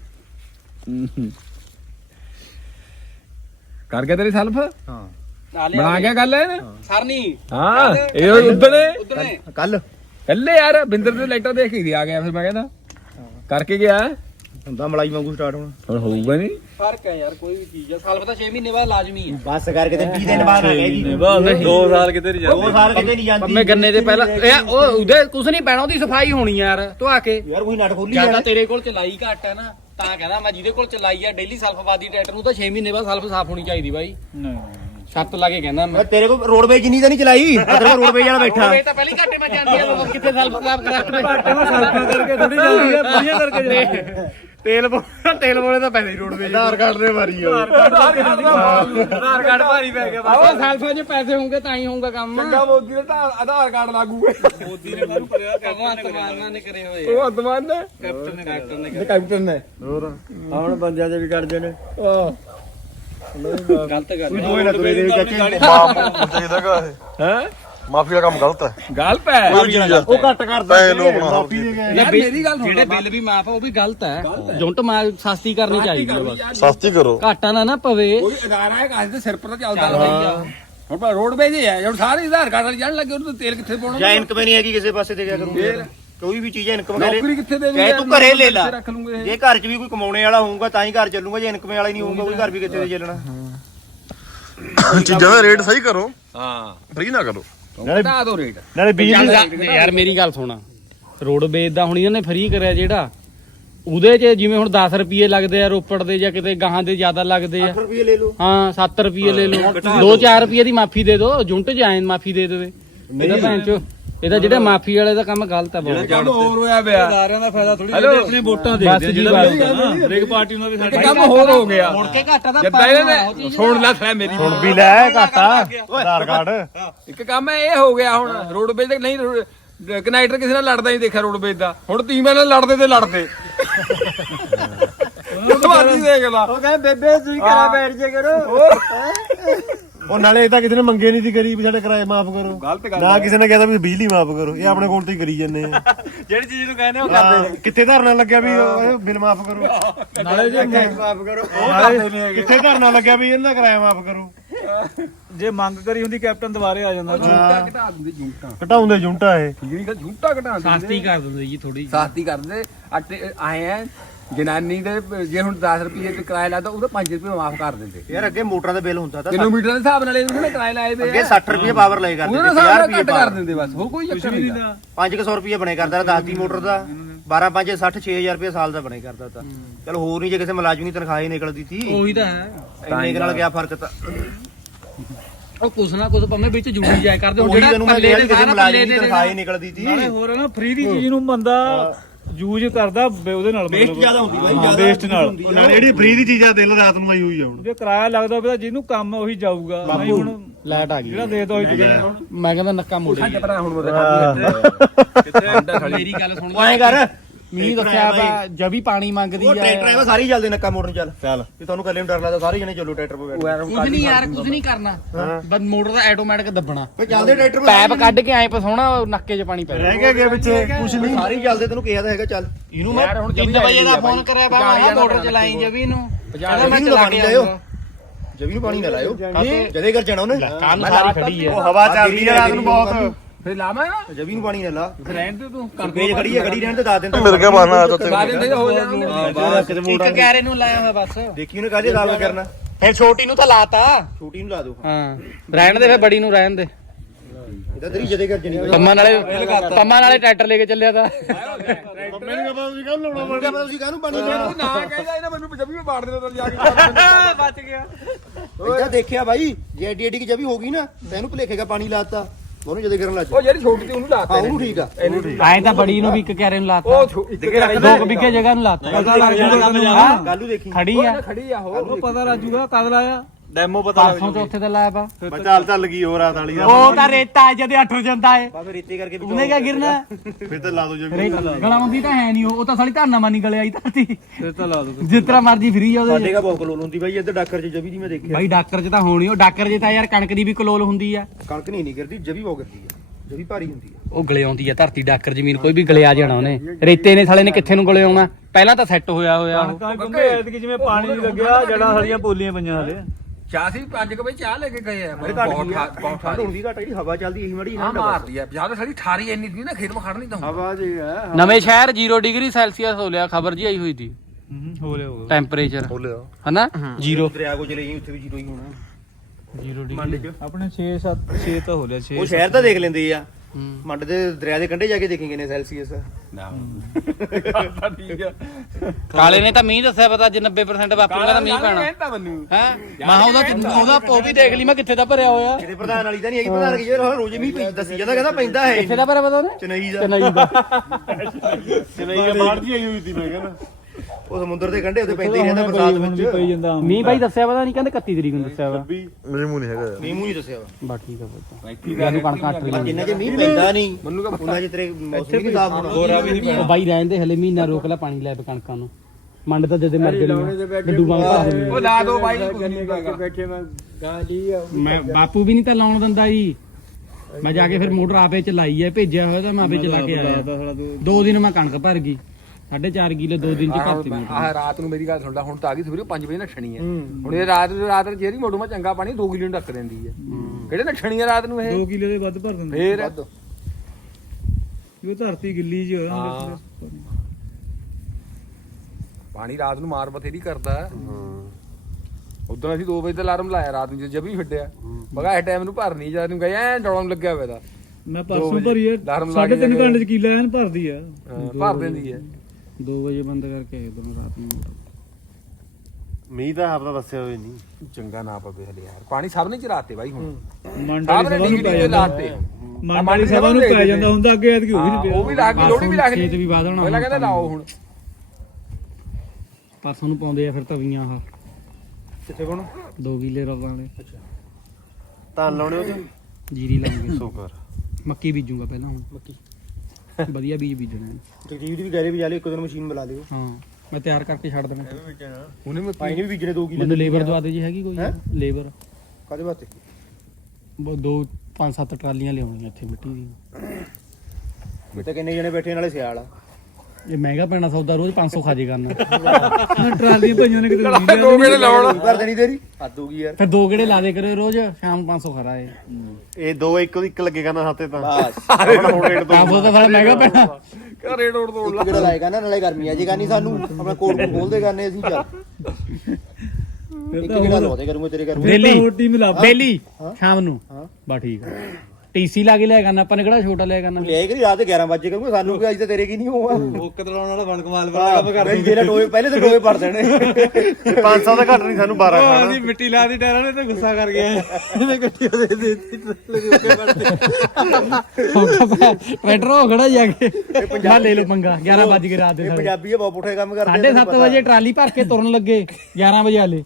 Speaker 2: ਕਰ ਗਿਆ ਤੇਰੀ ਸੈਲਫ
Speaker 1: ਹਾਂ
Speaker 2: ਬਣਾ ਗਿਆ ਗੱਲ ਇਹ
Speaker 3: ਸਰਨੀ
Speaker 2: ਹਾਂ ਇਹ ਉਦਣੇ
Speaker 3: ਉਧਰੇ
Speaker 1: ਕੱਲ
Speaker 2: ਕੱਲੇ ਯਾਰ ਬਿੰਦਰ ਦੇ ਲਾਈਟਾਂ ਦੇਖ ਹੀ ਆ ਗਿਆ ਫਿਰ ਮੈਂ ਕਹਿੰਦਾ ਕਰਕੇ ਗਿਆ
Speaker 1: ਹੁੰਦਾ ਮਲਾਈ ਵਾਂਗੂ ਸਟਾਰਟ ਹੋਣਾ
Speaker 2: ਹੁਣ ਹੋਊਗਾ ਨਹੀਂ
Speaker 3: ਫਰਕ ਹੈ ਯਾਰ ਕੋਈ ਵੀ ਚੀਜ਼ ਆ ਸਾਲ ਪਤਾ 6 ਮਹੀਨੇ ਬਾਅਦ ਲਾਜ਼ਮੀ ਹੈ
Speaker 1: ਬਸ ਕਰਕੇ ਤੇ 20 ਦਿਨ ਬਾਅਦ ਆ ਗਿਆ ਜੀ
Speaker 5: 2 ਸਾਲ ਕਿਤੇ ਨਹੀਂ ਜਾਂਦੇ
Speaker 1: 2 ਸਾਲ ਕਿਤੇ ਨਹੀਂ ਜਾਂਦੀ
Speaker 3: ਪੰਮੇ ਗੰਨੇ ਦੇ ਪਹਿਲਾਂ ਇਹ ਉਹ ਉਹਦੇ ਕੁਝ ਨਹੀਂ ਪੈਣਾ ਉਹਦੀ ਸਫਾਈ ਹੋਣੀ ਯਾਰ ਧਵਾ ਕੇ
Speaker 1: ਯਾਰ ਕੋਈ ਨਟ ਖੋਲੀ
Speaker 3: ਜਿਆਦਾ ਤੇਰੇ ਕੋਲ ਚਲਾਈ ਘੱਟ ਹੈ ਨਾ ਤਾਂ ਕਹਿੰਦਾ ਮੈਂ ਜਿਹਦੇ ਕੋਲ ਚਲਾਈ ਆ ਡੇਲੀ ਸਲਫਵਾਦੀ ਟਰੈਕਟਰ ਨੂੰ ਤਾਂ 6 ਮਹੀਨੇ ਬਾਅਦ ਸਲਫ ਸਾਫ਼ ਹੋਣੀ ਚਾਹੀਦੀ ਬਾਈ ਛੱਤ ਲਾ ਕੇ ਕਹਿੰਦਾ ਮੈਂ
Speaker 1: ਤੇਰੇ ਕੋਲ ਰੋਡਵੇਜ ਜਿੰਨੀ ਤਾਂ ਨਹੀਂ ਚਲਾਈ ਤੇਰੇ ਕੋਲ ਰੋਡਵੇਜ ਵਾਲਾ ਬੈਠਾ
Speaker 3: ਇਹ ਤਾਂ ਪਹਿਲੀ ਘਾਟੇ ਮੈਂ ਜਾਂਦੀ ਆ ਕਿੱਥੇ ਸਲਫ ਸਾਫ਼ ਕਰਾ
Speaker 5: ਘਾਟੇ ਮੈਂ ਸਲਫਾ ਕਰਕੇ ਥੋੜੀ ਜਾਂਦੀ ਆ ਵਧੀਆ ਕਰਕੇ
Speaker 3: ਤੇਲ ਬੋਲੇ ਤਾਂ ਪੈਸੇ ਰੋਡਵੇਜ
Speaker 1: ਆਧਾਰ ਕਾਰਡ ਦੇ ਮਾਰੀ ਆ
Speaker 5: ਆਧਾਰ ਕਾਰਡ ਭਾਰੀ ਪੈ ਗਿਆ
Speaker 3: ਉਹ ਸਲਫਾਂ 'ਚ ਪੈਸੇ ਹੋਣਗੇ ਤਾਂ ਹੀ ਹੋਊਗਾ ਕੰਮ
Speaker 2: ਮੋਦੀ ਦਾ ਆਧਾਰ ਕਾਰਡ ਲਾਗੂ
Speaker 5: ਮੋਦੀ ਨੇ ਕਾਹਨੂੰ ਕਰਿਆ
Speaker 3: ਭਗਵਾਨ ਮਾਨਾ ਨੇ ਕਰੇ ਹੋਏ
Speaker 2: ਉਹ ਅਦਮਾਨ ਨੇ ਕੈਪਟਨ ਨੇ
Speaker 1: ਹੁਣ ਬੰਦਿਆਂ ਦੇ ਵੀ ਕਰਦੇ ਨੇ
Speaker 3: ਗਲਤ ਗੱਲ
Speaker 1: ਦੋਏ ਨਾ ਤੁਰੇ ਦੇ ਚਾਚੇ
Speaker 2: ਹੈ
Speaker 4: ਮਾਫੀ ਦਾ ਕੰਮ ਗਲਤ ਹੈ
Speaker 2: ਗਲਤ ਹੈ
Speaker 1: ਉਹ ਘੱਟ ਕਰਦਾ
Speaker 4: ਪੈਸੇ ਲੋਕ ਨਾ
Speaker 1: ਮਾਫੀ ਦੇ ਗਏ
Speaker 2: ਯਾਰ ਮੇਰੀ ਗੱਲ ਸੁਣ
Speaker 3: ਜਿਹੜੇ ਬਿੱਲ ਵੀ ਮਾਫ ਆ ਉਹ ਵੀ ਗਲਤ ਹੈ ਜੁੰਟ ਸਸਤੀ ਕਰਨੀ ਚਾਹੀਦੀ ਹੈ ਬਸ
Speaker 4: ਸਸਤੀ ਕਰੋ
Speaker 3: ਘਾਟਾ ਨਾ ਪਵੇ
Speaker 2: ਕੋਈ ਅਦਾਰਾ ਹੈ ਕਾਹਦੇ ਤੇ ਸਿਰ ਪਰ ਤਾਂ ਚੱਲਦਾ ਹੁਣ ਪਰ ਰੋਡਵੇਜ ਹੀ ਹੈ ਹੁਣ ਸਾਰੇ ਆਧਾਰ ਕਾਰਡ ਵਾਲੇ ਜਾਣ ਲੱਗੇ ਉਹਨੂੰ ਤੇਲ ਕਿੱਥੇ ਪਾਉਣਾ
Speaker 1: ਜਾਂ ਇਨਕਮ ਨਹੀਂ ਹੈਗੀ ਕਿਸੇ ਪਾਸੇ ਤੇ ਕਿਆ ਕਰੂੰਗੇ ਕੋਈ ਵੀ ਚੀਜ਼ ਇਨਕਮ ਕਰੇ
Speaker 2: ਨੌਕਰੀ ਕਿੱਥੇ ਦੇ
Speaker 1: ਕਹੇ ਤੂੰ ਘਰੇ ਲੈ ਲਾ
Speaker 2: ਰੱਖ ਲੂੰਗੇ
Speaker 1: ਜੇ ਘਰ 'ਚ ਵੀ ਕੋਈ ਕਮਾਉਣੇ ਵਾਲਾ ਹੋਊਗਾ ਤਾਂ ਹੀ ਘਰ ਚੱਲੂਗਾ ਜੇ ਇਨਕਮ ਵਾਲਾ ਹੀ ਨਹੀਂ ਹੋਊਗਾ ਕੋਈ ਘਰ ਵੀ ਕਿੱਥੇ ਤੇ ਚੱਲਣਾ
Speaker 4: ਚੀਜ਼ਾਂ ਦਾ ਰੇਟ ਸਹੀ ਕਰੋ
Speaker 2: ਹਾਂ
Speaker 4: ਫ੍ਰੀ ਨਾ ਕਰੋ
Speaker 2: ਘਟਾ ਦੋ ਰੇਟ
Speaker 1: ਨਾਲੇ
Speaker 3: ਯਾਰ ਮੇਰੀ ਗੱਲ ਸੁਣਾ ਰੋਡਵੇਜ ਦਾ ਹੁਣ ਇਹਨਾਂ ਨੇ ਫ੍ਰੀ ਕਰਿਆ ਜਿਹੜਾ ਉਹਦੇ 'ਚ ਜਿਵੇਂ ਹੁਣ 10 ਰੁਪਏ ਲੱਗਦੇ ਆ ਰੋਪੜ ਦੇ ਜਾਂ ਕਿਤੇ ਗਾਹਾਂ ਦੇ ਜ਼ਿਆਦਾ ਲੱਗਦੇ ਆ
Speaker 1: ਰੁਪਏ ਲੈ ਲਓ
Speaker 3: ਹਾਂ 7 ਰੁਪਏ ਲੈ ਲਓ 2-4 ਰੁਪਏ ਦੀ ਮਾਫੀ ਦੇ ਦਿਓ ਜੁੰਟ ਜਾਇਨ ਮਾਫੀ ਦੇ ਦੇਵੇ ਇਹਦਾ ਭੈਣ ਚੋ ਇਹਦਾ ਜਿਹੜਾ ਮਾਫੀ ਵਾਲੇ ਦਾ ਕੰਮ ਗਲਤ ਆ ਬਹੁਤ
Speaker 2: ਕੰਮ ਹੋਰ ਹੋਇਆ ਪਿਆ
Speaker 5: ਅਦਾਰਿਆਂ ਦਾ ਫਾਇਦਾ ਥੋੜੀ
Speaker 2: ਹੈਲੋ
Speaker 5: ਆਪਣੀ ਵੋਟਾਂ
Speaker 3: ਬਸ
Speaker 5: ਦੇਖਦੇ
Speaker 3: ਜੀ,
Speaker 5: ਜਿਹੜਾ
Speaker 3: ਬਸ।
Speaker 5: ਵੀ ਹੁੰਦਾ ਨਾ ਹਰੇਕ ਪਾਰਟੀ ਉਹਨਾਂ ਦੇ ਸਾਡੇ
Speaker 2: ਕੰਮ ਹੋਰ ਹੋ ਗਿਆ
Speaker 3: ਮੁੜ ਕੇ ਘਾਟਾ ਦਾ
Speaker 2: ਜਦ ਇਹਨੇ ਸੁਣ ਲੈ ਮੇਰੀ
Speaker 1: ਹੁਣ ਵੀ ਲੈ ਘਾਟਾ ਆਧਾਰ ਕਾਰਡ
Speaker 2: ਇੱਕ ਕੰਮ ਇਹ ਹੋ ਗਿਆ ਹੁਣ ਰੋਡਵੇਜ ਤੇ ਨਹੀਂ ਕਨੈਕਟਰ ਕਿਸੇ ਨਾਲ ਲੜਦਾ ਨਹੀਂ ਦੇਖਿਆ ਰੋਡਵੇਜ ਦਾ ਹੁਣ ਟੀਮਾਂ ਨਾਲ ਲੜਦੇ ਤੇ ਲੜਦੇ ਮਾਰਦੀ ਦੇਖ ਲਾ
Speaker 1: ਉਹ ਕਹਿੰਦੇ ਬੇਬੇ ਤੁਸੀਂ ਕਰਾ ਬੈਠ ਜੇ ਕਰੋ ਉਹ ਨਾਲੇ ਇਹ ਤਾਂ ਕਿਸੇ ਨੇ ਮੰਗੇ ਨਹੀਂ ਸੀ ਕਰੀ ਵੀ ਸਾਡੇ ਕਿਰਾਏ ਮਾਫ ਕਰੋ
Speaker 2: ਗਲਤ ਗੱਲ
Speaker 1: ਨਾ ਕਿਸੇ ਨੇ ਕਹਿਦਾ ਵੀ ਬਿਜਲੀ ਮਾਫ ਕਰੋ ਇਹ ਆਪਣੇ ਕੋਲ ਤੋਂ ਹੀ ਕਰੀ ਜਾਂਦੇ ਆ
Speaker 5: ਜਿਹੜੀ ਚੀਜ਼ ਨੂੰ ਕਹਿੰਦੇ ਉਹ ਕਰਦੇ ਨੇ
Speaker 1: ਕਿੱਥੇ ਧਰਨਾ ਲੱਗਿਆ ਵੀ ਬਿੱਲ ਮਾਫ ਕਰੋ
Speaker 5: ਨਾਲੇ ਜੇ
Speaker 1: ਮਾਫ ਕਰੋ
Speaker 5: ਉਹ ਕਰਦੇ ਨਹੀਂ ਹੈਗੇ
Speaker 1: ਕਿੱਥੇ ਧਰਨਾ ਲੱਗਿਆ ਵੀ ਇਹਨਾਂ ਕਿਰਾਇਆ ਮਾਫ ਕਰੋ
Speaker 5: ਜੇ ਮੰਗ ਕਰੀ ਹੁੰਦੀ ਕੈਪਟਨ ਦੁਬਾਰੇ ਆ ਜਾਂਦਾ
Speaker 2: ਝੂਟਾ ਘਟਾ ਦਿੰਦੇ ਝੂਟਾ
Speaker 1: ਘਟਾਉਂਦੇ ਜੁੰਟਾ ਇਹ
Speaker 2: ਠੀਕ ਨਹੀਂ ਝੂਟਾ ਘਟਾ ਦਿੰਦੇ
Speaker 3: ਸਸਤੀ ਕਰ ਦਿੰਦੇ ਜੀ ਥੋੜੀ
Speaker 2: ਸਾਥੀ ਕਰਦੇ ਆਟੇ ਆਏ ਆ ਜਨਾਨੀ ਦੇ ਜੇ ਹੁਣ 10 ਰੁਪਏ ਤੇ ਕਿਰਾਇਆ ਲੱਗਦਾ ਉਹਦਾ 5 ਰੁਪਏ ਮਾਫ ਕਰ ਦਿੰਦੇ
Speaker 1: ਯਾਰ ਅੱਗੇ ਮੋਟਰਾਂ ਦਾ ਬਿੱਲ ਹੁੰਦਾ ਤਾਂ
Speaker 2: ਕਿਲੋਮੀਟਰ ਦੇ ਹਿਸਾਬ ਨਾਲ ਇਹਨਾਂ ਨੇ ਕਿਰਾਇਆ ਲਾਏ ਵੇ
Speaker 1: ਅੱਗੇ 60 ਰੁਪਏ ਪਾਵਰ ਲਏ ਕਰਦੇ
Speaker 2: ਉਹਨਾਂ
Speaker 1: ਤੇ
Speaker 2: ਦਾ
Speaker 1: 50 ਰੁਪਏ
Speaker 2: ਘੱਟ ਕਰ ਦਿੰਦੇ ਬਸ ਹੋਰ ਕੋਈ ਚੱਕਰ ਨਹੀਂ
Speaker 1: 500 ਰੁਪਏ ਬਣੇ ਕਰਦਾ 10 ਦੀ ਮੋਟਰ ਦਾ 12 5 60 6000 ਰੁਪਏ ਸਾਲ ਦਾ ਬਣੇ ਕਰਦਾ ਤਾਂ ਚਲ ਹੋਰ ਨਹੀਂ ਜੇ ਕਿਸੇ ਮੁਲਾਜ਼ਮ ਦੀ ਤਨਖਾਹ ਹੀ ਨਿਕਲਦੀ ਸੀ
Speaker 3: ਉਹੀ ਤਾਂ ਹੈ
Speaker 1: ਇੰਨੇ ਕੁ ਨਾਲ ਗਿਆ ਫਰਕ ਤਾਂ
Speaker 3: ਉਹ ਕੁਛ ਨਾ ਕੁਛ ਭਾਵੇਂ ਵਿੱਚ ਜੁੜੀ ਜਾਇਆ ਕਰਦੇ ਹੁਣ
Speaker 1: ਉਹੀ
Speaker 3: ਜਿਹੜਾ
Speaker 1: ਤੈਨੂੰ ਮੈਂ
Speaker 3: ਪੱਲੇ
Speaker 1: ਕਿਹਾ
Speaker 3: ਦੇ
Speaker 1: ਕਿਸੇ
Speaker 3: ਸਾਰਾ
Speaker 1: ਮੁਲਾਜ਼ਮ
Speaker 3: ਪੱਲੇ
Speaker 1: ਦੀ
Speaker 3: ਦੇ
Speaker 1: ਤਨਖਾਹ ਹੀ ਨਿਕਲਦੀ ਸੀ
Speaker 5: ਨਾਲੇ ਹੋਰ ਨਾ ਫ੍ਰੀ ਦੀ ਚੀਜ਼ ਨੂੰ ਬੰਦਾ ਯੂਜ਼ ਕਰਦਾ ਉਹਦੇ ਨਾਲ
Speaker 1: ਵੇਸਟ ਜ਼ਿਆਦਾ ਹੁੰਦੀ ਬਾਈ ਜ਼ਿਆਦਾ
Speaker 5: ਵੇਸਟ ਨਾਲ
Speaker 4: ਨਾਲੇ ਜਿਹੜੀ ਫ੍ਰੀ ਦੀ ਚੀਜ਼ਾਂ ਦਿਨ ਰਾਤ ਨੂੰ ਆਈ ਹੋਈ ਆ ਹੁਣ
Speaker 5: ਜੇ ਕਿਰਾਇਆ ਲੱਗਦਾ ਹੋਵੇ ਤਾਂ ਜਿਹਨੂੰ ਕੰਮ ਉਹੀ ਜਾਊਗਾ ਨਹੀਂ ਹੁਣ
Speaker 3: ਲਾਈਟ ਆ ਗਈ
Speaker 5: ਜਿਹੜਾ ਦੇ ਦੋ
Speaker 3: ਮੈਂ ਕਹਿੰਦਾ ਨੱਕਾ ਮੋੜੇ
Speaker 2: ਸਾਡੇ ਭਰਾ ਹੁਣ ਮੋਦੇ
Speaker 3: ਮੇਰੀ ਗੱਲ ਸੁਣ
Speaker 1: ਐਂ ਕਰ
Speaker 3: ਮੀਂਹ ਦੱਸਿਆ ਵਾ ਜਬੀ ਪਾਣੀ ਮੰਗਦੀ
Speaker 1: ਉਹ
Speaker 3: ਆ
Speaker 1: ਟਰੈਕਟਰ ਆਇਆ ਸਾਰੇ ਹੀ ਚੱਲਦੇ ਨੱਕਾ ਮੋੜਨ ਚੱਲ ਵੀ ਤੁਹਾਨੂੰ ਕੱਲੇ ਨੂੰ ਡਰ ਲੱਗਦਾ ਸਾਰੇ ਜਣੇ ਚੱਲੋ ਟਰੈਕਟਰ 'ਤੇ ਬੈਠ
Speaker 3: ਕੁਝ ਨਹੀਂ ਯਾਰ ਕੁਝ ਨਹੀਂ ਕਰਨਾ ਬਸ ਮੋਟਰ ਦਾ ਆਟੋਮੈਟਿਕ ਦੱਬਣਾ
Speaker 1: ਫੇ ਚੱਲਦੇ ਟਰੈਕਟਰ
Speaker 3: ਪੈਪ ਕੱਢ ਕੇ ਐ ਪਸਾਉਣਾ ਨੱਕੇ 'ਚ ਪਾਣੀ ਪੈ
Speaker 4: ਰਹਿ ਕੇ ਗਿਆ ਪਿੱਛੇ ਕੁਛ ਨਹੀਂ
Speaker 1: ਸਾਰੇ ਹੀ ਚੱਲਦੇ ਤੈਨੂੰ ਕਿਹਾ ਤਾਂ ਹੈਗਾ ਚੱਲ ਇਹਨੂੰ ਮੈਂ
Speaker 2: ਯਾਰ ਹੁਣ
Speaker 3: 3 ਵਜੇ ਦਾ ਫੋਨ ਕਰਿਆ ਬਾਬਾ ਮੋਟਰ ਚਲਾਈ ਜਬੀ ਨੂੰ ਕਹਿੰਦਾ ਮੈਂ
Speaker 1: ਜਬੀ ਨੂੰ
Speaker 3: ਚਲਾ
Speaker 1: ਪਾਣੀ
Speaker 3: ਕੇ
Speaker 1: ਲਾਇਓ
Speaker 3: ਆਉਂਗਾ
Speaker 1: ਜਬੀ ਨੂੰ ਪਾਣੀ ਨਾ ਲਾਇਓ ਜਦੇ ਘਰ ਜਾਣਾ ਉਹਨੇ
Speaker 3: ਕੱਲ ਸਾਰੀ ਖੜੀ ਆ
Speaker 4: ਹਵਾ ਚੱਲਦੀ ਆ ਰਾਤ ਨੂੰ ਬਹੁਤ
Speaker 2: ਫਿਰ ਲਾਵਾਂ
Speaker 1: ਜਬੀ ਨੂੰ ਪਾਣੀ ਨਾ ਲਾ
Speaker 2: ਰਹਿਣ ਦੇ ਤੂੰ
Speaker 1: ਤੇਜ ਖੜੀ ਰਹਿਣ ਤੇ ਦੱਸ ਦਿੰਦਾ
Speaker 4: ਮਿਲ ਕੇ ਬਾਨਾ ਆ ਤੇ
Speaker 2: ਲਾ ਦਿੰਦੇ ਹੋ ਜਾਣਾ
Speaker 3: ਇੱਕ ਕੈਰੇ ਨੂੰ ਲਾਇਆ ਹੋਇਆ ਬਸ
Speaker 1: ਦੇਖੀ ਉਹਨੇ ਕਾਹਦੇ ਦਾਅਵਾ ਕਰਨਾ
Speaker 3: ਫਿਰ ਛੋਟੀ ਨੂੰ ਤਾਂ ਲਾਤਾ
Speaker 1: ਛੋਟੀ ਨੂੰ ਲਾ ਦੋ
Speaker 3: ਹਾਂ ਰਹਿਣ ਦੇ ਫਿਰ ਬੜੀ ਨੂੰ ਰਹਿਣ ਦੇ
Speaker 1: ਇਹਦਾ ਤੇਰੀ ਜਦੇ ਘਰ ਜਣੀ
Speaker 3: ਪੰਮਾਂ ਨਾਲੇ ਟਰੈਕਟਰ ਲੈ ਕੇ ਚੱਲਿਆ ਤਾਂ
Speaker 4: ਮੈਨੂੰ ਪਤਾ ਤੁਸੀਂ ਕੱਲ ਲਾਉਣਾ
Speaker 1: ਮੁੰਡਾ ਪਤਾ ਤੁਸੀਂ ਕਾਹਨੂੰ ਪਾਣੀ ਲਾਉਣਾ
Speaker 2: ਨਾ ਕਹਿੰਦਾ ਇਹਨਾਂ ਮੈਨੂੰ ਜਬੀ ਵੀ ਬਾੜ ਦੇਣਾ ਜਾ ਕੇ
Speaker 3: ਬਚ ਗਿਆ
Speaker 1: ਇੱਦਾਂ ਦੇਖਿਆ ਬਾਈ ਜੇ ਐਡੀ ਐਡੀ ਕੀ ਜਬੀ ਹੋ ਗਈ ਨਾ ਤੈਨੂੰ ਭਲੇਖੇਗਾ ਪਾਣੀ ਲਾਤਾ ਉਹਨੂੰ ਜਦੇ ਕਰਨ ਲੱਗ
Speaker 2: ਉਹ ਜਿਹੜੀ ਛੋਟੀ ਤੇ ਉਹਨੂੰ
Speaker 1: ਹਾਂ
Speaker 2: ਲਾਤੇ
Speaker 1: ਉਹਨੂੰ ਠੀਕ ਆ
Speaker 3: ਐਂ ਤਾਂ ਬੜੀ ਨੂੰ ਵੀ ਇੱਕ ਕੈਰੇ ਨੂੰ ਲਾਤਾ
Speaker 2: ਉਹ ਇੱਕ
Speaker 3: ਦੋ ਵਿਗੇ ਜਗ੍ਹਾ ਨੂੰ ਲਾਤਾ
Speaker 1: ਗੱਲੂ ਦੇਖੀ
Speaker 3: ਖੜੀ ਆ
Speaker 2: ਖੜੀ ਆ ਉਹ
Speaker 5: ਉਹ ਪਤਾ ਲੱਜੂਗਾ ਕਦ ਲਾਇਆ ਡੈਮੋ ਪਤਾ ਲੱਗ
Speaker 3: ਪਰਸੋਂ ਚੌਥੇ ਤੇ ਲਾਇਆ ਪਾ
Speaker 4: ਚੱਲ ਗਈ ਹੋਰ ਰਾਤ ਵਾਲੀ
Speaker 3: ਉਹ ਤਾਂ ਰੇਤਾ ਜਦੇ 8 ਜਾਂਦਾ ਏ
Speaker 1: ਬਾ ਫਿਰ ਇੱਥੇ ਕਰਕੇ
Speaker 3: ਉਹਨੇ ਕਿਆ ਗਿਰਨਾ
Speaker 4: ਫਿਰ ਤਾਂ ਲਾ ਦੋ ਜੇ
Speaker 3: ਗਲਾਉਂਦੀ ਤਾਂ ਹੈ ਨਹੀਂ ਉਹ ਤਾਂ ਸਾਲੀ ਧਾਨਾ ਮਾਨੀ ਗਲੇ ਆਈ ਧਰਤੀ
Speaker 5: ਫਿਰ ਤਾਂ ਲਾ ਦੋ
Speaker 3: ਜਿਸ ਤਰ੍ਹਾਂ ਮਰਜੀ ਫਰੀ ਆ ਉਹਦੇ
Speaker 1: ਸਾਡੇ ਕਾ ਬਹੁਤ ਕਲੋਲ ਹੁੰਦੀ ਬਾਈ ਇੱਧਰ ਡਾਕਰ ਚ ਜਬੀ ਦੀ ਮੈਂ ਦੇਖਿਆ
Speaker 3: ਬਾਈ ਡਾਕਰ 'ਚ ਤਾਂ ਹੋਣੀ ਉਹ ਡਾਕਰ 'ਚ ਤਾਂ ਯਾਰ ਕਣਕ ਦੀ ਵੀ ਕਲੋਲ ਹੁੰਦੀ ਆ
Speaker 1: ਕਣਕ ਨਹੀਂ ਕਰਦੀ ਜਬੀ ਬਹੁਤ ਕਰਦੀ ਆ ਜਬੀ ਭਾਰੀ ਹੁੰਦੀ ਆ
Speaker 3: ਉਹ ਗਲੇ ਆਉਂਦੀ ਆ ਧਰਤੀ ਡਾਕਰ ਜ਼ਮੀਨ ਕੋਈ ਵੀ ਗਲੇ ਆ ਜਾਣਾ ਉਹਨੇ ਰੇਤੇ ਨੇ ਸਾਲੇ ਨੇ ਕਿੱਥੇ ਨੂੰ ਗਲੇ ਆਉਣਾ ਪਹਿਲਾਂ ਤਾਂ ਸੈੱਟ ਹੋਇਆ
Speaker 5: ਐਤਕੀ ਜਿਵੇਂ ਪਾਣੀ ਨਹੀਂ ਲੱਗਿਆ ਜੜਾਂ ਸਾਡੀਆਂ ਪੋਲੀਆਂ ਪਈਆਂ ਹਲੇ
Speaker 2: ਚਾਹ ਸੀ 5 ਵਜੇ ਚਾਹ ਲੈ ਕੇ ਗਏ ਆ
Speaker 1: ਘੱਟ
Speaker 2: ਬਹੁਤ
Speaker 1: ਗਈ ਆ।
Speaker 2: ਬਹੁਤ
Speaker 1: ਠੰਡ ਹੁੰਦੀ ਘੱਟ ਜਿਹੜੀ ਹਵਾ ਚੱਲਦੀ ਇਹੀ ਮੜੀ
Speaker 2: ਹਾਂ ਮਾਰਦੀ ਆ ਜਿਆਦਾ ਸਾਡੀ ਠਾਰੀ ਇੰਨੀ ਸੀ ਨਾ ਖੇਤ ਮਾ ਖੜ ਨਹੀਂ ਤਾਂ
Speaker 5: ਹਵਾ ਜੀ ਹੈ
Speaker 3: ਨਵੇਂ ਸ਼ਹਿਰ 0 ਡਿਗਰੀ ਸੈਲਸੀਅਸ ਹੋ ਲਿਆ ਖਬਰ ਜੀ ਆਈ ਹੋਈ ਸੀ
Speaker 5: ਹੋ ਲਿਆ
Speaker 3: ਟੈਂਪਰੇਚਰ
Speaker 4: ਬੋਲਿਆ
Speaker 3: ਹਨਾ 0
Speaker 1: ਦਰਿਆ ਕੋ ਚਲੇ ਜੀ ਉੱਥੇ ਵੀ ਜ਼ੀਰੋ ਹੀ ਹੋਣਾ
Speaker 3: 0
Speaker 1: ਮੰਡ
Speaker 3: ਡਿਗਰੀ
Speaker 1: ਚ
Speaker 5: ਆਪਣੇ 6 ਤਾਂ ਹੋ ਲਿਆ 6
Speaker 1: ਉਹ ਸ਼ਹਿਰ ਤਾਂ ਦੇਖ ਲੈਂਦੇ ਆ ਮੰਡ ਦੇ ਦਰਿਆ ਦੇ ਕੰਢੇ ਜਾ ਕੇ ਦੇਖेंगे ਨੇ ਸੈਲਸੀਅਸ
Speaker 2: ਠੀਕ ਆ
Speaker 3: ਕਾਲੇ ਨੇ ਤਾਂ ਮੀਂਹ ਦੱਸਿਆ ਪਤਾ ਅੱਜ 90% ਬਾਪੂ ਕਹਿੰਦਾ ਮੀਂਹ ਪੈਣਾ
Speaker 2: ਕਹਿੰਦਾ ਮੈਨੂੰ
Speaker 3: ਹੈ ਮੈਂ ਉਹਦਾ ਉਹ ਵੀ ਦੇਖ ਲਈ ਮੈਂ ਕਿੱਥੇ ਦਾ ਭਰਿਆ ਹੋਇਆ
Speaker 1: ਕਿਤੇ ਪ੍ਰਧਾਨ ਵਾਲੀ ਤਾਂ ਨਹੀਂ ਹੈਗੀ ਪ੍ਰਧਾਨ ਕੀ ਜਿਹੜਾ ਰੋਜ਼ ਮੀਂਹ ਪਈ ਦੱਸੀ ਜਾਂਦਾ ਕਹਿੰਦਾ ਪੈਂਦਾ ਹੈ
Speaker 3: ਕਿੱਥੇ ਦਾ ਭਰਿਆ ਪਤਾ ਉਹਨੇ
Speaker 1: ਚੇਨਈ ਦਾ
Speaker 3: ਚੇਨਈ ਦਾ
Speaker 4: ਚੇਨਈ ਬਾਹਰ ਜੀ ਆਈ ਹੋਈ ਸੀ ਮੈਂ ਕਹਿੰਦਾ
Speaker 1: ਉਹ ਸਮੁੰਦਰ ਦੇ ਕੰਢੇ ਉੱਤੇ ਪੈਂਦੇ ਹੀ ਰਹਿੰਦਾ ਬਰਸਾਤ ਵਿੱਚ
Speaker 5: ਪਈ ਜਾਂਦਾ
Speaker 3: ਮੀਂਹ ਬਾਈ ਦੱਸਿਆ ਪਤਾ ਨਹੀਂ ਕਹਿੰਦੇ 31 ਤਰੀਕ ਨੂੰ ਦੱਸਿਆ ਵਾ
Speaker 4: ਮੇਰੇ ਮੂੰਹ ਨਹੀਂ ਹੈਗਾ
Speaker 1: ਮੀਂਹ ਮੂੰਹ ਨਹੀਂ ਦੱਸਿਆ ਵਾ
Speaker 3: ਬਾ ਠੀਕ ਆ ਪੁੱਤ ਨੂੰ ਕਣਕਾਂ 8 ਵਜੇ
Speaker 1: ਜਿੰਨਾ ਜੇ ਮੀਂਹ ਪੈਂਦਾ ਨਹੀਂ ਉਹਨਾਂ ਜੇ ਤੇਰੇ ਮੌਸਮ ਨਹੀਂ ਸਾਫ ਹੋਣਾ
Speaker 5: ਗੋਰਾ ਵੀ ਨਹੀਂ
Speaker 3: ਉਹ ਬਾਈ ਰਹਿੰਦੇ ਹਲੇ ਮਹੀਨਾ ਰੋਕ ਲੈ ਪਾਣੀ ਲੈ ਪੇ ਕਣਕਾਂ ਨੂੰ ਮੰਡ ਤਾਂ ਜਦੇ ਮਰ ਜਣੀ ਡੱਡੂ ਵਾਂਗ ਭਰ ਦੇਣੀ
Speaker 2: ਉਹ ਲਾ ਦੋ ਬਾਈ ਕੁਝ ਨਹੀਂ ਹੈਗਾ
Speaker 5: ਬੈਠੇ ਮੈਂ ਗਾਲੀ ਆ
Speaker 3: ਮੈਂ ਬਾਪੂ ਵੀ ਨਹੀਂ ਤਾਂ ਲਾਉਣ ਦਿੰਦਾ ਜੀ ਮੈਂ ਜਾ ਕੇ ਫਿਰ ਮੋਟਰ ਆਪੇ ਚਲਾਈ ਐ ਭੇਜਿਆ ਹੋਇਆ ਤਾਂ ਮੈਂ ਆਪੇ ਚਲਾ ਕੇ ਆਇਆ
Speaker 5: ਸਾਲਾ
Speaker 3: 2 ਦਿਨ ਮੈਂ ਕਣਕ ਭਰ ਗਈ 4.5 ਕਿਲੋ 2 ਦਿਨ ਚ ਭਰਤੀ ਮੋਟਰ
Speaker 2: ਆਹ ਰਾਤ ਨੂੰ ਮੇਰੀ ਗੱਲ ਸੁਣਦਾ ਹੁਣ ਤਾਂ ਆ ਗਈ ਸਵੇਰੇ 5 ਵਜੇ ਨੱਠਣੀ ਹੈ ਹੁਣ ਇਹ ਰਾਤ ਜਿਹੜੀ ਮੋਟੂ ਮਾ ਚੰਗਾ ਪਾਣੀ 2 ਕਿਲੋ ਨੂੰ ਢੱਕ ਦਿੰਦੀ ਹੈ ਕਿਹੜੇ ਨੱਠਣੀ ਹੈ ਰਾਤ ਨੂੰ ਇਹ
Speaker 5: 2 ਕਿਲੋ ਦੇ ਵੱਧ ਭਰ ਦਿੰਦੇ
Speaker 2: ਫੇਰ
Speaker 5: ਉਹ ਧਰਤੀ ਗਿੱਲੀ ਜੀ ਹੋ
Speaker 2: ਹਾਂ। ਪਾਣੀ ਰਾਤ ਨੂੰ ਮਾਰ ਬਥੇਰੀ ਕਰਦਾ ਉਦੋਂ ਅਸੀਂ 2 ਵਜੇ ਦਾ ਅਲਾਰਮ ਲਾਇਆ ਰਾਤ ਨੂੰ ਜਦ ਵੀ ਛੱਡਿਆ ਬਗਾ ਇਹ ਟਾਈਮ ਨੂੰ ਭਰਨੀ ਜਦ ਨੂੰ ਗਏ ਐ ਡੌਲਣ ਲੱਗਿਆ ਹੋਇਆ ਦਾ
Speaker 5: ਮੈਂ ਪਰਸੋਂ ਭਰੀ ਆ
Speaker 2: ਅਲਾਰਮ ਲਾ ਕੇ
Speaker 5: 3.5 ਘੰਟੇ ਚ ਕੀਲਾ ਐਨ ਭਰਦੀ ਆ
Speaker 2: ਭਰ ਦਿੰਦੀ ਹੈ
Speaker 3: 2 ਵਜੇ ਬੰਦ ਕਰਕੇ ਆਏ ਦੋਨੋਂ ਰਾਤ ਨੂੰ ਮੋਟਰ
Speaker 4: ਮੀਂਹ ਤਾਂ ਆਪਦਾ ਦੱਸਿਆ ਹੋਇਆ ਨਹੀਂ
Speaker 2: ਚੰਗਾ ਨਾ ਪਵੇ ਹਲੇ ਯਾਰ ਪਾਣੀ ਸਭ ਨੇ ਚਰਾਤੇ ਬਾਈ ਹੁਣ
Speaker 5: ਮੰਡਲੀ
Speaker 2: ਸਭ ਨੇ
Speaker 5: ਸਭਾ ਨੂੰ ਪੈ
Speaker 2: ਡੀਡੀ
Speaker 5: ਜਾਂਦਾ
Speaker 2: ਲਾਤੇ
Speaker 5: ਮੰਡਲੀ ਸਭਾ ਨੂੰ ਪੈ ਜਾਂਦਾ ਹੁੰਦਾ ਅੱਗੇ ਐਤਕੀ ਉਹ ਵੀ ਨਹੀਂ
Speaker 2: ਉਹ ਵੀ ਲਾ ਕੇ ਲੋੜੀ ਵੀ ਲਾ ਕੇ
Speaker 3: ਖੇਤ ਵੀ ਵਾਧ ਹੋਣਾ
Speaker 2: ਪਹਿਲਾਂ ਕਹਿੰਦਾ ਲਾਓ ਹੁਣ
Speaker 3: ਪਰਸੋਂ ਨੂੰ ਪਾਉਂਦੇ ਆ ਫਿਰ ਤਵੀਆਂ ਆਹ
Speaker 1: ਕਿੱਥੇ ਕੋਣ
Speaker 3: 2 ਕਿਲੇ ਰਵਾਂ ਵਾਲੇ
Speaker 4: ਤਾਂ ਲਾਉਣੇ ਉਹ
Speaker 3: ਜੀਰੀ ਲਾਉਂਗੇ
Speaker 4: ਸੋਕਰ
Speaker 3: ਮੱਕੀ ਬੀਜੂਗਾ ਪਹਿਲਾਂ ਹੁਣ
Speaker 1: ਮੱਕੀ
Speaker 3: ਵਧੀਆ ਬੀਜ ਬੀਜਣਾ ਹੈ।
Speaker 1: ਜਗਜੀਤ ਵੀ ਗੈਰੇ ਵੀ ਜਾ ਲਈ ਇੱਕ ਦਿਨ ਮਸ਼ੀਨ ਬੁਲਾ ਲਿਓ
Speaker 3: ਹਾਂ ਮੈਂ ਤਿਆਰ ਕਰਕੇ ਛੱਡ ਦੇਣਾ
Speaker 2: ਉਹਨੇ ਮੈਂ
Speaker 1: ਪਾਣੀ ਵੀ ਬੀਜਣੇ 2 ਕਿਲੋ
Speaker 3: ਮੈਨੂੰ ਲੇਬਰ ਦਵਾ ਦੇ ਜੀ ਹੈਗੀ ਕੋਈ ਲੇਬਰ
Speaker 1: ਕਾਦੇ ਵਾਸਤੇ
Speaker 3: 5-7 ਟਰਾਲੀਆਂ ਲਿਆਉਣੀਆਂ ਇੱਥੇ ਮਿੱਟੀ ਦੀ
Speaker 1: ਤੇ ਕਿੰਨੇ ਜਣੇ ਬੈਠੇ ਨਾਲੇ ਸਿਆਲ ਆ
Speaker 3: ਇਹ ਮਹਿੰਗਾ ਪੈਣਾ ਸੌਦਾ ਰੋਜ਼ 500 ਖਾ ਜੇ ਕਰਨਾ
Speaker 5: ਟਰਾਲੀਆਂ ਪਈਆਂ ਨੇ ਕਿਤੇ ਲੀਡਰ
Speaker 2: ਦੋ ਗੇੜੇ ਲਾਉਣ
Speaker 1: ਕਰ ਦੇਣੀ ਤੇਰੀ ਹੱਦ ਹੋ ਗਈ ਯਾਰ
Speaker 3: ਫਿਰ 2 ਗੇੜੇ ਲਾ ਦੇ ਕਰੇ ਰੋਜ਼ ਸ਼ਾਮ 500 ਖਰਾ ਏ
Speaker 4: ਇਹ ਦੋ ਇੱਕ ਲੱਗੇ ਕਰਨਾ ਹੱਥੇ ਤਾਂ
Speaker 1: ਬਸ
Speaker 4: ਹੁਣ ਰੇਟ
Speaker 3: 500 ਤਾਂ ਸਾਰਾ ਮਹਿੰਗਾ ਪੈਣਾ
Speaker 2: ਘਰੇ ਤੋੜ ਲਾ
Speaker 1: ਕਿਹੜਾ ਲਾਏਗਾ ਨਾ ਨਾਲੇ ਗਰਮੀ ਆ ਜੇਗਾ ਨਹੀਂ ਸਾਨੂੰ ਆਪਣਾ ਕੋਟ ਖੋਲਦੇ ਕਰਨੇ ਅਸੀਂ ਚੱਲ ਇੱਕ ਕਿਹੜਾ ਲਵਾਦੇ ਕਰੂੰਗੇ ਤੇਰੇ ਘਰ
Speaker 3: ਬੇਲੀ ਸ਼ਾਮ ਨੂੰ ਬਾ ਠੀਕ ਆ ਟੀਸੀ ਲਾ ਕੇ ਲਿਆ ਕਰਨਾ ਆਪਾਂ ਨੇ ਕਿਹੜਾ ਛੋਟਾ ਲਿਆ ਕਰਨਾ
Speaker 1: ਲੈ ਕੇ ਰਾਤ ਦੇ 11 ਵਜੇ ਕਰੂੰਗੇ ਸਾਨੂੰ ਕਿ ਅੱਜ ਤਾਂ ਤੇਰੇ ਕੀ ਨਹੀਂ ਹੋਆ
Speaker 5: ਮੁੱਕ ਤੜਾਉਣ ਵਾਲਾ ਬਣ ਕਮਾਲ ਵਾਲਾ ਕੰਮ ਕਰ
Speaker 1: ਜਿਹੜਾ ਟੋਏ ਪਹਿਲੇ ਤੇ ਟੋਏ ਪੜ ਦੇਣੇ
Speaker 4: 500 ਦਾ ਘੱਟ ਨਹੀਂ ਸਾਨੂੰ 12 ਖਾਣਾ
Speaker 5: ਉਹਦੀ ਮਿੱਟੀ ਲਾ ਦੀ ਟਾਇਰਾਂ ਨੇ ਤੇ ਗੁੱਸਾ ਕਰ ਗਿਆ ਇਹਨੇ ਗੱਡੀ ਉਹਦੇ ਦੇ
Speaker 3: ਟਰੈਕਟਰ ਹੋ ਖੜਾ ਜਾ ਕੇ ਪੰਜਾ ਲੈ ਲਓ ਪੰਗਾ 11 ਵਜ ਕੇ ਰਾਤ ਦੇ
Speaker 1: ਇਹ ਪੰਜਾਬੀ ਆ ਬਹੁਤ ਪੁੱਠੇ ਕੰਮ ਕਰਦੇ
Speaker 3: 7:30 ਵਜੇ ਟਰਾਲੀ ਭਰ ਕੇ ਤੁਰਨ ਲੱਗੇ 11 ਵਜੇ ਆਲੇ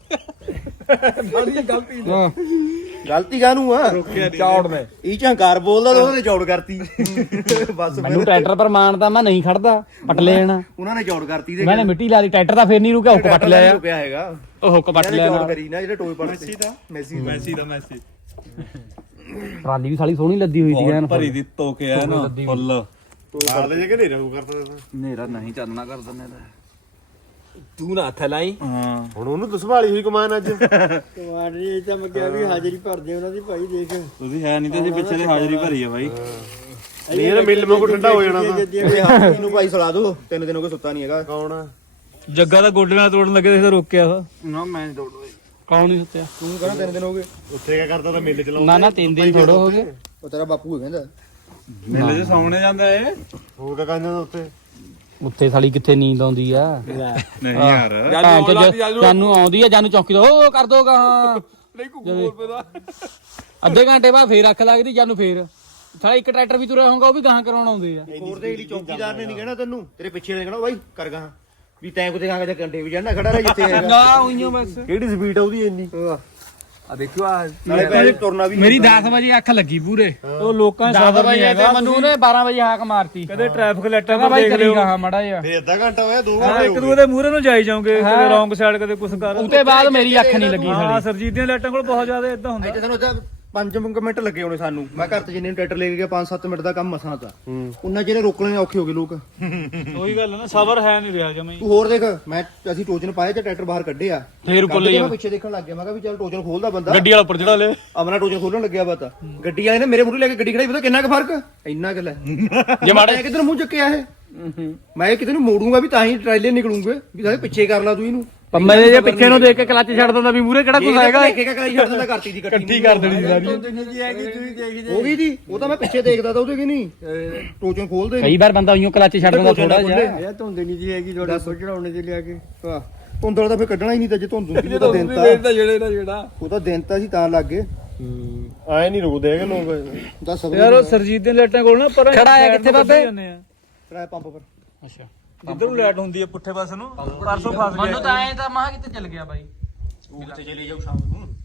Speaker 1: ਗਲਤੀ ਕਾਹਨੂੰ ਆ
Speaker 2: ਚੌੜ ਨੇ
Speaker 1: ਇਹ ਝੰਕਾਰ ਬੋਲਦਾ ਤਾਂ ਉਹਨਾਂ ਨੇ ਚੌੜ ਕਰਤੀ ਬਸ
Speaker 3: ਮੈਨੂੰ ਟਰੈਕਟਰ ਪਰ ਮਾਨਦਾ ਮੈਂ ਨਹੀਂ ਖੜਦਾ ਪਟ ਲੈਣਾ
Speaker 1: ਉਹਨਾਂ ਨੇ ਚੌੜ ਕਰਤੀ ਤੇ
Speaker 3: ਮੈਂ ਨੇ ਮਿੱਟੀ ਲਾ ਦੀ ਟਰੈਕਟਰ ਦਾ ਫੇਰ ਨਹੀਂ ਰੁਕਿਆ ਹੁੱਕ ਪੱਟ ਲਿਆ
Speaker 1: ਰੁਕਿਆ ਹੈਗਾ
Speaker 3: ਉਹ ਹੁੱਕ ਪੱਟ ਲਿਆ
Speaker 1: ਚੌੜ
Speaker 3: ਨਾਲ।
Speaker 1: ਕਰੀ ਨਾ ਜਿਹੜੇ ਟੋਏ ਪੜਦੇ ਮੈਸੀ ਦਾ
Speaker 3: ਟਰਾਲੀ ਵੀ ਸਾਲੀ ਸੋਹਣੀ ਲੱਦੀ ਹੋਈ ਸੀ ਐਨ
Speaker 5: ਭਰੀ ਦੀ ਤੋਕੇ ਆ ਨਾ ਫੁੱਲ
Speaker 4: ਆਲੇ ਜੇ ਕਿ ਨਹੀਂ ਰਹੂ ਕਰਦਾ
Speaker 5: ਨੇਰਾ ਨਹੀਂ ਚੱਲਣਾ ਕਰ ਦਿੰਨੇ ਦਾ ਤੂੰ ਨਾ ਹੱਥ ਲਾਈ ਹਾਂ
Speaker 4: ਹੁਣ ਉਹਨੂੰ ਤਾਂ ਸੰਭਾਲੀ ਹੋਈ ਕਮਾਨ ਅੱਜ
Speaker 1: ਕਮਾਂਡਰੀ ਤਾਂ ਮੈਂ ਕਿਹਾ ਵੀ ਹਾਜ਼ਰੀ ਭਰਦੇ ਉਹਨਾਂ ਦੀ ਭਾਈ ਦੇਖ
Speaker 5: ਤੁਸੀਂ ਹੈ ਨਹੀਂ ਤੇ ਅਸੀਂ ਪਿੱਛੇ ਦੇ ਹਾਜ਼ਰੀ ਭਰੀ ਆ ਬਾਈ
Speaker 4: ਮੇਰਾ ਮਿਲ ਮੇ ਕੋ ਠੰਡਾ ਹੋ ਜਾਣਾ ਤਾਂ
Speaker 1: ਇਹਨੂੰ ਭਾਈ ਸੁਲਾ ਦੋ 3 ਦਿਨ ਹੋ ਗਏ ਸੁੱਤਾ ਨਹੀਂ ਹੈਗਾ
Speaker 4: ਕੌਣ ਆ
Speaker 5: ਜੱਗਾ ਦਾ ਗੋਡੇ ਨਾਲ ਤੋੜਨ ਲੱਗੇ ਤੇ ਰੋਕਿਆ
Speaker 3: ਨਾ ਮੈਂ ਨਹੀਂ ਤੋੜਦਾ ਕੌਣ ਨਹੀਂ ਸੁੱਤਿਆ
Speaker 1: ਤੂੰ ਕਹਿੰਦਾ 3 ਦਿਨ ਹੋ ਗਏ
Speaker 4: ਉੱਥੇ ਕੀ ਕਰਦਾ ਤਾਂ ਮੇਲੇ ਚਲਾਉਂਦਾ
Speaker 3: ਨਾ ਨਾ 3 ਦਿਨ ਥੋੜਾ ਹੋ ਗਏ
Speaker 1: ਉਹ ਤੇਰਾ ਬਾਪੂ ਹੈ ਕਹਿੰਦਾ
Speaker 5: ਮੇਲੇ 'ਚ ਸੌਣੇ ਜਾਂਦਾ ਏ
Speaker 4: ਹੋਰ ਕਾ ਕਹਿੰਦਾ ਉੱਥੇ
Speaker 3: ਉੱਥੇ ਸਾਲੀ ਕਿੱਥੇ ਨੀਂਦ ਆਉਂਦੀ ਆ
Speaker 5: ਨਹੀਂ ਯਾਰ
Speaker 3: ਜਾਨੂੰ ਆਉਂਦੀ ਆ ਜਾਨੂੰ ਚੌਕੀ ਤੋਂ ਉਹ ਕਰ ਦੋਗਾ ਹਾਂ
Speaker 2: ਨਹੀਂ ਕੁੱਕੂ ਪਦਾ
Speaker 3: ਅੱਧੇ ਘੰਟੇ ਬਾਅਦ ਫੇਰ ਅੱਖ ਲੱਗਦੀ ਜਾਨੂੰ ਫੇਰ ਸਾਲਾ ਇੱਕ ਟਰੈਕਟਰ ਵੀ ਤੁਰਿਆ ਹੋਊਗਾ ਉਹ ਵੀ ਗਾਹਾਂ ਕਰਾਉਣ ਆਉਂਦੇ ਆ
Speaker 1: ਹੋਰ ਦੇ ਜਿਹੜੀ ਚੌਕੀਦਾਰ ਨੇ ਨਹੀਂ ਕਹਿਣਾ ਤੈਨੂੰ ਤੇਰੇ ਪਿੱਛੇ ਨੇ ਕਹਿਣਾ ਬਾਈ ਕਰ ਗਾ ਵੀ ਤੈਂ ਕਿਤੇ ਗਾ ਕੇ ਘੰਟੇ ਵੀ ਜਾਣਾ ਖੜਾ ਰਹਿ ਜਿੱਥੇ ਹੈਗਾ
Speaker 3: ਨਾ ਉਈਓ ਬਸ
Speaker 4: ਕਿਹੜੀ ਸਪੀਡ ਆ ਉਹਦੀ ਇੰਨੀ
Speaker 2: ਆ ਦੇਖਿਓ ਆ
Speaker 1: ਨਾਲੇ ਪੈਸੇ ਤੁਰਨਾ ਵੀ
Speaker 3: ਮੇਰੀ 10 ਵਜੇ ਅੱਖ ਲੱਗੀ ਪੂਰੇ
Speaker 5: ਉਹ ਲੋਕਾਂ
Speaker 3: 10 ਵਜੇ ਤੇ ਮੈਨੂੰ ਉਹਨੇ 12 ਵਜੇ ਹਾਕ ਮਾਰਤੀ
Speaker 5: ਕਦੇ ਟ੍ਰੈਫਿਕ ਲਾਈਟਾਂ
Speaker 3: ਕਹਿੰਦਾ
Speaker 5: ਪਰ
Speaker 3: ਬਾਈ
Speaker 5: ਦੇਖ
Speaker 3: ਕਰੀ
Speaker 5: ਲਿਓ
Speaker 3: ਗਾਹਾਂ ਮੜਾ ਜਾ
Speaker 4: ਫੇਰ ਅੱਧਾ ਘੰਟਾ ਹੋਇਆ 2
Speaker 5: ਹਾਂ ਇੱਕ ਦੂਏ ਦੇ ਮੂਹਰੇ ਨੂੰ ਜਾਈ ਜਾਓਗੇ ਕਦੇ ਰੌਂਗ ਸਾਈਡ ਕਦੇ ਕੁਛ ਕਰ
Speaker 3: ਉਤੇ ਬਾਅਦ ਮੇਰੀ ਅੱਖ ਨਹੀਂ ਲੱਗੀ
Speaker 5: ਹਾਂ
Speaker 3: ਸਾਲੀ
Speaker 5: ਸਰਜੀਤ ਦੀਆਂ ਲਾਈਟਾਂ ਕੋਲ ਬਹੁਤ ਜ਼ਿਆਦਾ ਇਦਾਂ ਹੁੰਦਾ
Speaker 1: ਇੱਥੇ ਸਾਨੂੰ ਇੱਥੇ 5 ਮਿੰਟ ਲੱਗੇ ਹੋਣੇ ਸਾਨੂੰ ਮੈਂ ਘਰ ਤੇ ਜਿੰਨੇ ਨੂੰ ਟਰੈਕਟਰ ਲੈ ਕੇ ਗਿਆ 5-7 ਮਿੰਟ ਦਾ ਕੰਮ ਮਸਾਂ ਤਾਂ ਉਹਨਾਂ ਜਿਹੜੇ ਰੋਕਣੇ ਔਖੇ ਹੋ ਗਏ ਲੋਕ
Speaker 5: ਉਹੀ ਗੱਲ ਹੈ ਨਾ ਸਬਰ ਹੈ ਨਹੀਂ ਰਿਹਾ ਜਮਈ
Speaker 1: ਤੂੰ ਹੋਰ ਦੇਖ ਮੈਂ ਅਸੀਂ ਟੋਜਨ ਪਾਏ ਤੇ ਟਰੈਕਟਰ ਬਾਹਰ ਕੱਢਿਆ
Speaker 3: ਫੇਰ ਉੱਪਰ
Speaker 1: ਕੱਢ ਕੇ ਮੈਂ ਪਿੱਛੇ ਦੇਖਣ ਲੱਗ ਗਿਆ ਮੈਂ ਕਿਹਾ ਵੀ ਚੱਲ ਟੋਜਨ ਖੋਲਦਾ ਬੰਦਾ
Speaker 3: ਗੱਡੀ ਵਾਲਾ ਉੱਪਰ ਚੜਾ ਲੈ
Speaker 1: ਅਮਨਾ ਟੋਜਨ ਖੋਲਣ ਲੱਗਿਆ ਪਤਾ ਗੱਡੀ ਵਾਲੇ ਨੇ ਮੇਰੇ ਮੂਹਰੇ ਲੈ ਕੇ ਗੱਡੀ ਖੜਾਈ ਪਤਾ ਕਿੰਨਾ ਕੁ ਫਰਕ ਇੰਨਾ ਕੁ ਲੈ
Speaker 3: ਜੇ ਮਾੜਾ
Speaker 1: ਮੈਂ ਕਿਧਰ ਮੂੰਹ ਚੱਕਿਆ ਇਹ ਮੈਂ ਕਿਤੇ ਨੂੰ ਮੋੜੂੰਗਾ ਵੀ ਤਾਂ ਹੀ ਟਰਾਈਲੇ ਨਿਕਲੂੰਗੇ ਵੀ ਸਾਰੇ ਪਿੱਛੇ ਕਰ ਲਾ ਤੂੰ ਇਹਨੂੰ
Speaker 3: ਪੰਮੇ ਦੇ ਜੇ ਪਿੱਛੇ ਨੂੰ ਦੇਖ ਕੇ ਕਲੱਚ ਛੱਡ ਦਿੰਦਾ ਵੀ ਮੂਰੇ ਕਿਹੜਾ ਕੁਝ ਆਏਗਾ
Speaker 1: ਦੇਖੇਗਾ ਕਰਾਈ ਛੱਡ ਦਿੰਦਾ ਕਰਤੀ ਦੀ ਇਕੱਠੀ
Speaker 3: ਕਰ ਦੇਣੀ ਸਾਰੀ
Speaker 1: ਹੋ ਗਈ ਜੀ ਉਹ ਤਾਂ ਮੈਂ ਪਿੱਛੇ ਦੇਖਦਾ ਤਾਂ ਉਹਦੇ ਕਿ ਨਹੀਂ ਟੋਜਨ ਖੋਲਦੇ
Speaker 3: ਕਈ ਵਾਰ ਬੰਦਾ ਉਈਓ ਕਲੱਚ ਛੱਡ ਦਿੰਦਾ ਥੋੜਾ ਜਿਹਾ
Speaker 1: ਇਹ ਧੁੰਦ ਨਹੀਂ ਜੀ ਹੈਗੀ ਤੁਹਾਡਾ ਚੜਾਉਣੇ ਤੇ ਲਿਆ ਕੇ ਵਾਹ ਧੁੰਦ ਵਾਲਾ ਤਾਂ ਫਿਰ ਕੱਢਣਾ ਹੀ ਨਹੀਂ ਤਾਂ ਜੇ ਧੁੰਦ ਹੁੰਦੀ ਤਾਂ ਦਿਨ ਤਾਂ
Speaker 2: ਜਿਹੜਾ
Speaker 1: ਉਹ ਤਾਂ ਦਿਨ ਤਾਂ ਸੀ ਤਾਂ ਲੱਗ ਗਏ
Speaker 4: ਆਏ ਨਹੀਂ ਰੁਕਦੇ ਹੈਗੇ ਲੋਕ
Speaker 1: ਤਾਂ ਸਭ
Speaker 5: ਯਾਰ ਉਹ ਸਰਜੀਤ ਦੀਆਂ ਲਾਈਟਾਂ ਕੋਲ ਨਾ ਪਰ
Speaker 3: ਖੜਾ ਆਇਆ ਕਿੱਥੇ ਬਾਬੇ?
Speaker 1: ਟਰਾਈ ਪੰਪ ਪਰ
Speaker 3: ਅੱਛਾ
Speaker 5: ਜਿੱਧਰ ਨੂੰ ਲਾਈਟ ਹੁੰਦੀ ਹੈ ਪੁੱਠੇ ਪਾਸੇ ਨੂੰ ਪਰਸੋਂ ਫਸ ਗਿਆ
Speaker 3: ਮੈਨੂੰ ਤਾਂ ਐ ਤਾਂ ਮਾਹ ਕਿੱਥੇ ਚੱਲ ਗਿਆ ਬਾਈ
Speaker 1: ਉੱਥੇ ਚਲੀ ਜਾਊ ਸ਼ਾਮ ਨੂੰ